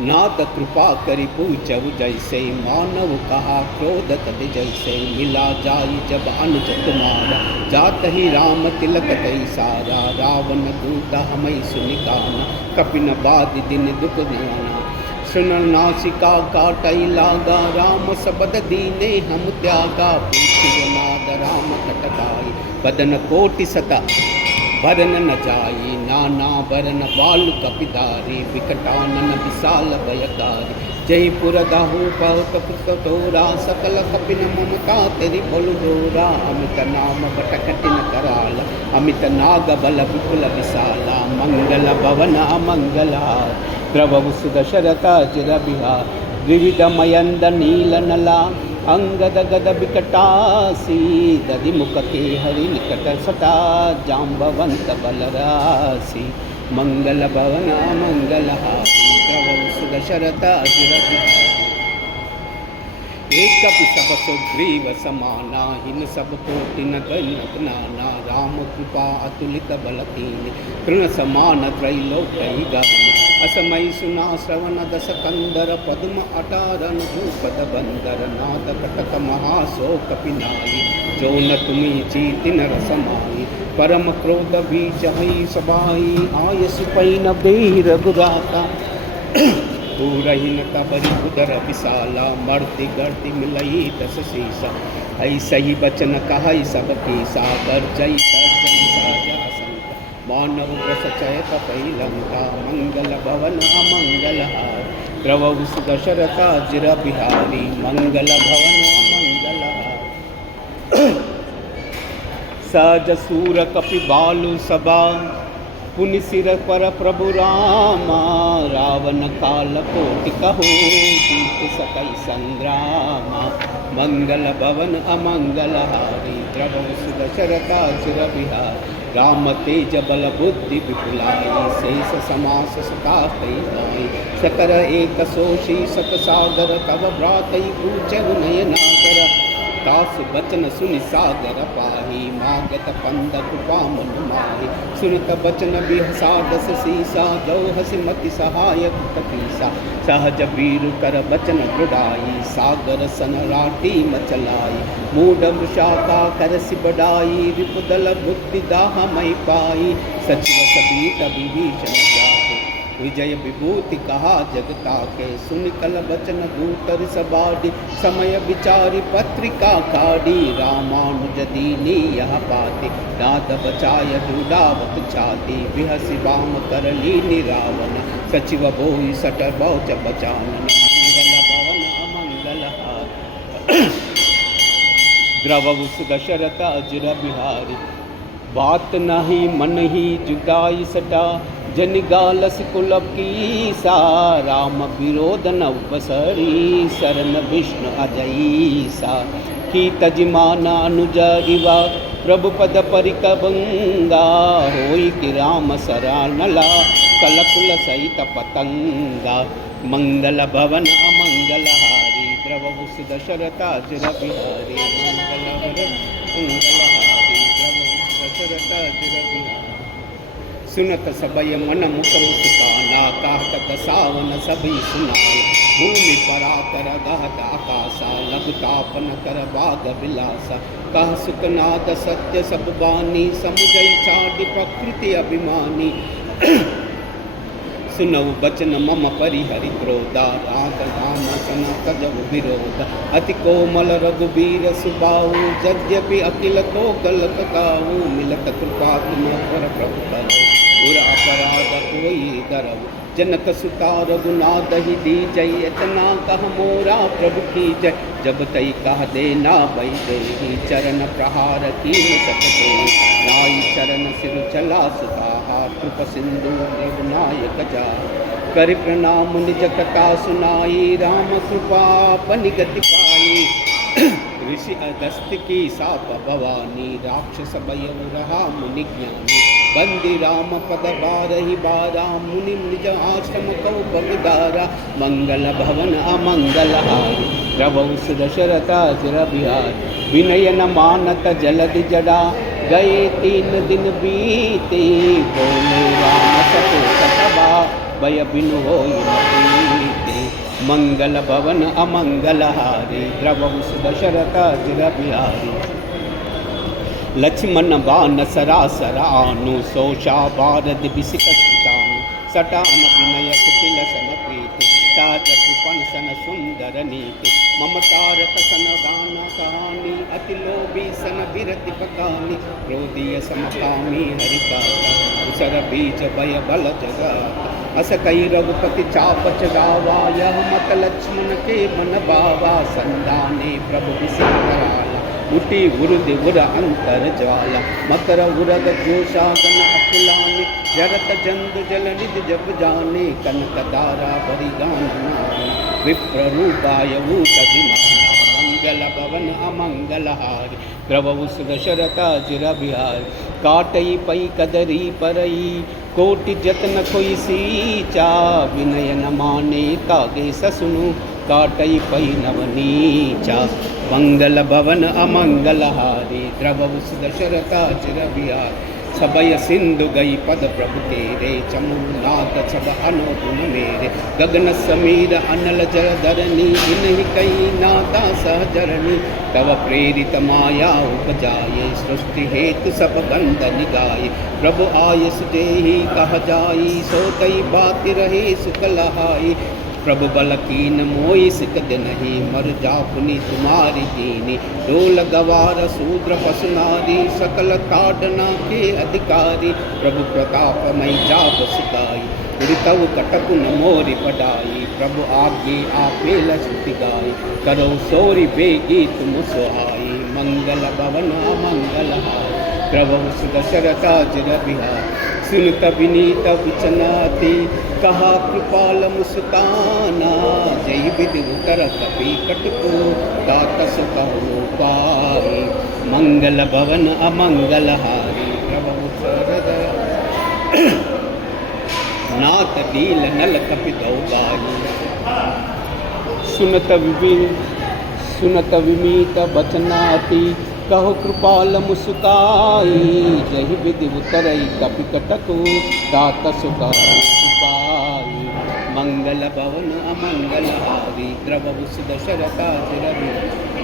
नाथ कृपा करि पूछऊ जैसे मानव कहा क्रोध तद जैसे मिला जाई जब अनुज तुम्हारा जात ही राम तिलक तई सारा रावण दूत हमई सुनिकाना कपिन बाद दिन दुख ध्याना सुन नासिका काटई लागा राम सबद दीने हम त्यागा पूछियो नाद राम कटकाई बदन कोटि सता भरन न जाई नाना भरन बालु कपिदारी विकटानन विशाल भयकारी जयपुर दाहु बहुत पुत तोरा सकल कपिन ममता तेरी बोलु डोरा अमित नाम बट कठिन कराल अमित नाग बल विपुल विशाला मंगल भवन अमंगल प्रभु सुदशरथा जिर बिहार विविधमयंद नीलनला अंगद गद विकटासी दधि मुखते हरि निकट सटा जाम्बवंत बलरासी मंगल भवन मंगलहारी द्रवं सुदशरथ अजिर एक सब सुग्रीव समाना हिन सब कोटि नाना राम कृपा अतुलित बलतीन तृण समान त्रैलोक्य गगन असमय सुना श्रवण दस कंदर पद्म अटारन भूपद बंदर नाद कटक महाशोक पिनाई जो न तुम्ही चीतिन रसमाई परम क्रोध बीच हई सबाई आयस पैन बेर गुराता पूरहीन तबरी उदर विशाला मर्ति गर्ति मिलई दस शीसा ऐसा ही बचन कहई सब की सागर जय मानव रस चय तपई लंका मंगल भवन अमंगल हार द्रवौ दशरथ जिर बिहारी मंगल भवन अमंगल हार सहज सूर कपि बालु सभा पुनि सिर पर प्रभु रामा रावण काल कोटि कहो जीत सकई संग्रामा मंगल भवन अमंगल हारी द्रवौ दशरथ चिर बिहार राम तेज बल बुद्धि विपुलाई शेष समास सताई नाई सकर एक सोशी सत सागर तव भ्रातई पूछहु नयनागर दास बचन सुनि सागर पाही मागत पंद कृपा मन माही सुनत बचन बिहसा दस सीसा जो हसि मति सहायक कपीसा सहज वीर कर बचन दृढ़ाई सागर सन राटी मचलाई मूड मृषाका करसि बढ़ाई रिपुदल बुद्धि दाह मई पाई सचिव सबीत विभीषण जाते विजय विभूति कहा जगता के सुनिकल बचन दूतर सबाडी समय विचारी पत्रिका काढ़ी रामानुज दीनी यह पाते नाद बचाय दूडावत छाती बिहसी बाम करली निरावन सचिव बोई सट बौच बचानन मंगल भवन अमंगल हार द्रवौ दशरथ अजिर बिहारी बात नहीं मन ही जुटाई सटा जन गालस कुल की सा राम विरोध न उपसरी शरण विष्णु अजईसा की तजमाना अनुज इवा प्रभु पद परिकबंगा होई कि राम सरानला कलकुल सहित पतंगा मंगल भवन अमंगल हारी द्रवौ दशरथ अजिर बिहारी मंगल भवन मंगल हारी द्रवौ दशरथ अजिर बिहारी सुनत सबय मन मुख मुस्काना कहत सावन सभी सुनाए भूमि पराकर गहत आकाशा लघुतापन कर बाग विलासा कह सुखनाद सत्य सब बानी समुझई छाड़ प्रकृति अभिमानी सुनऊ बचन मम परिहरि क्रोधा राग राम सन कजव विरोध अति कोमल रघुबीर सुबाऊ यद्यपि अखिल को गलत काऊ मिलत कृपा तुम पर प्रभु करो बुरा अपराध कोई दरव जनक सुता रघुनाथ ही दी जय इतना कह मोरा प्रभु की जय जब तई कह देना बई दे चरण प्रहार की सकते नाई चरण सिर चला सुता कृप सिंधु नायक जा कर प्रणाम निज कथा सुनाई राम कृपा पनिगति पाई ऋषि अगस्त की साप भवानी राक्षस भय रहा मुनि ज्ञानी बंदी राम पद बारहि बारा मुनि निज आश्रम कौ बगदारा मंगल भवन अमंगल हारी द्रवौ दशरथ अजिर बिहारी विनय न मानत जलधि जड़ा गए 3 दिन बीते बोले राम सकोत सभा भय बिनु होई न प्रीते मंगल भवन अमंगल हारी द्रवौ दशरथ अजिर बिहारी लक्ष्मण बान सरासर आनु सोषा भारत बिसिक सुचानु सटान विनय कुटिल सन प्रीति साज कृपण सन सुंदर नीति ममतारक सन गान कहानी अति लोभी सन बिरति पकानी क्रोधीय समकामी हरिकाता उसर बीज भय बल जगाता अस कई रघुपति चाप चगावा यह मत लक्ष्मण के मन बावा संदाने प्रभु बिसिक कराला उटी उरुद उर अंतर ज्वाला मकर उरग जोशागन अकुलाने जरत जंद जल निज जब जाने कनक दारा बरी गान विप्ररूपाय ऊतजिमाना मंगल भवन अमंगलहारी प्रभु दशरथाजिरबिहार काटई पई कदरी परई कोटि जतन कोई सीचा विनय न माने तागे ससुनु काटई पई नवनीचा मंगल भवन अमंगलहारी द्रवु दशरथाजिरबिहार सबय सिंधु गई पद प्रभु तेरे चमुनाथ सब अनुगुण मेरे गगन समीर अनल जल धरनी इन्हीं कई नाता सहजरणी तव प्रेरित माया उपजाये सृष्टि हेतु सब बंधन गाये प्रभु आय सुजेहि कह जाई सो कई बात रहे सुख लहाई प्रभु बल कीन मोई सिकद नहीं मर जापुनि तुम्हारी दीनी डोल गवार शूद्र पसुनारी सकल ताडना के अधिकारी प्रभु प्रताप मई जाप सिकाई ऋतव कटकुन मोरी पढ़ाई प्रभु आगे आपे लसुति गाई करो सोरी बेगी तुम सुहाई मंगल भवन मंगल हाय प्रभु दशरथाजिरबिहार सुनत विनीत विचनाति कहा कृपाल मुस्काना जय विधि उतर कपि कटको दात सुकहो पाई मंगल भवन अमंगल हारी प्रभु शरद नाथ नील नल कपि दौबाई सुनत विमीत बचनाति कहो कृपाल मुस्काई जहि विधि उतरई कपि कटको दात सुखाई मंगल भवन अमंगल हारी द्रवु दशरथाजिरबि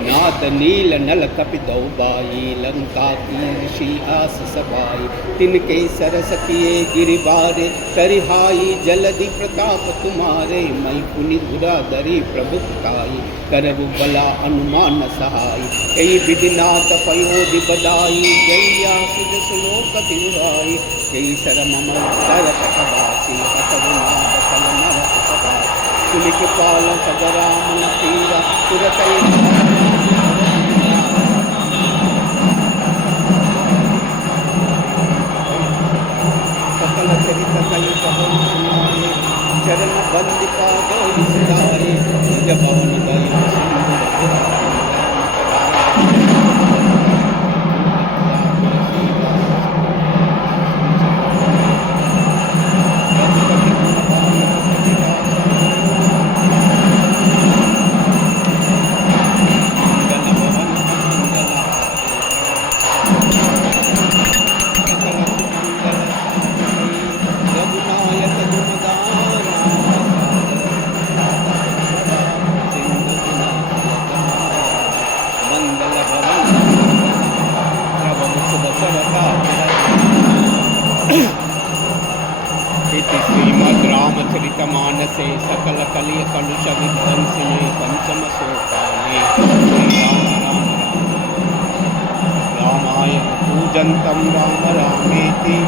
नाथ नील नल कपि दौबाई लंका की ऋषि आस सबाई तिनके सरस किए गिरिबारे तरिहाई जलधि प्रताप तुम्हारे मई पुनि धुराधरी प्रभुताई करबु बला अनुमान सहाय कई विधिनाथ पयोधि बदाई जैया सुध सुलोक दिवाई कई शरम सरत कवासी हतुनाद कल नरक सदा तुलिक पाल सदराम न पीरा तुरतई सकल चरित कई पवन सुनाए चरण बंदिका गौरी सिधारे निज भवन गए श्रीमद् रामचरितमानसे सकल कलिय कलुष विध्वंसिने पंचम सोपाने रामाय पूजन्तं राम रामेति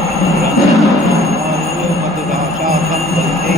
मधुराशाखं वन्दे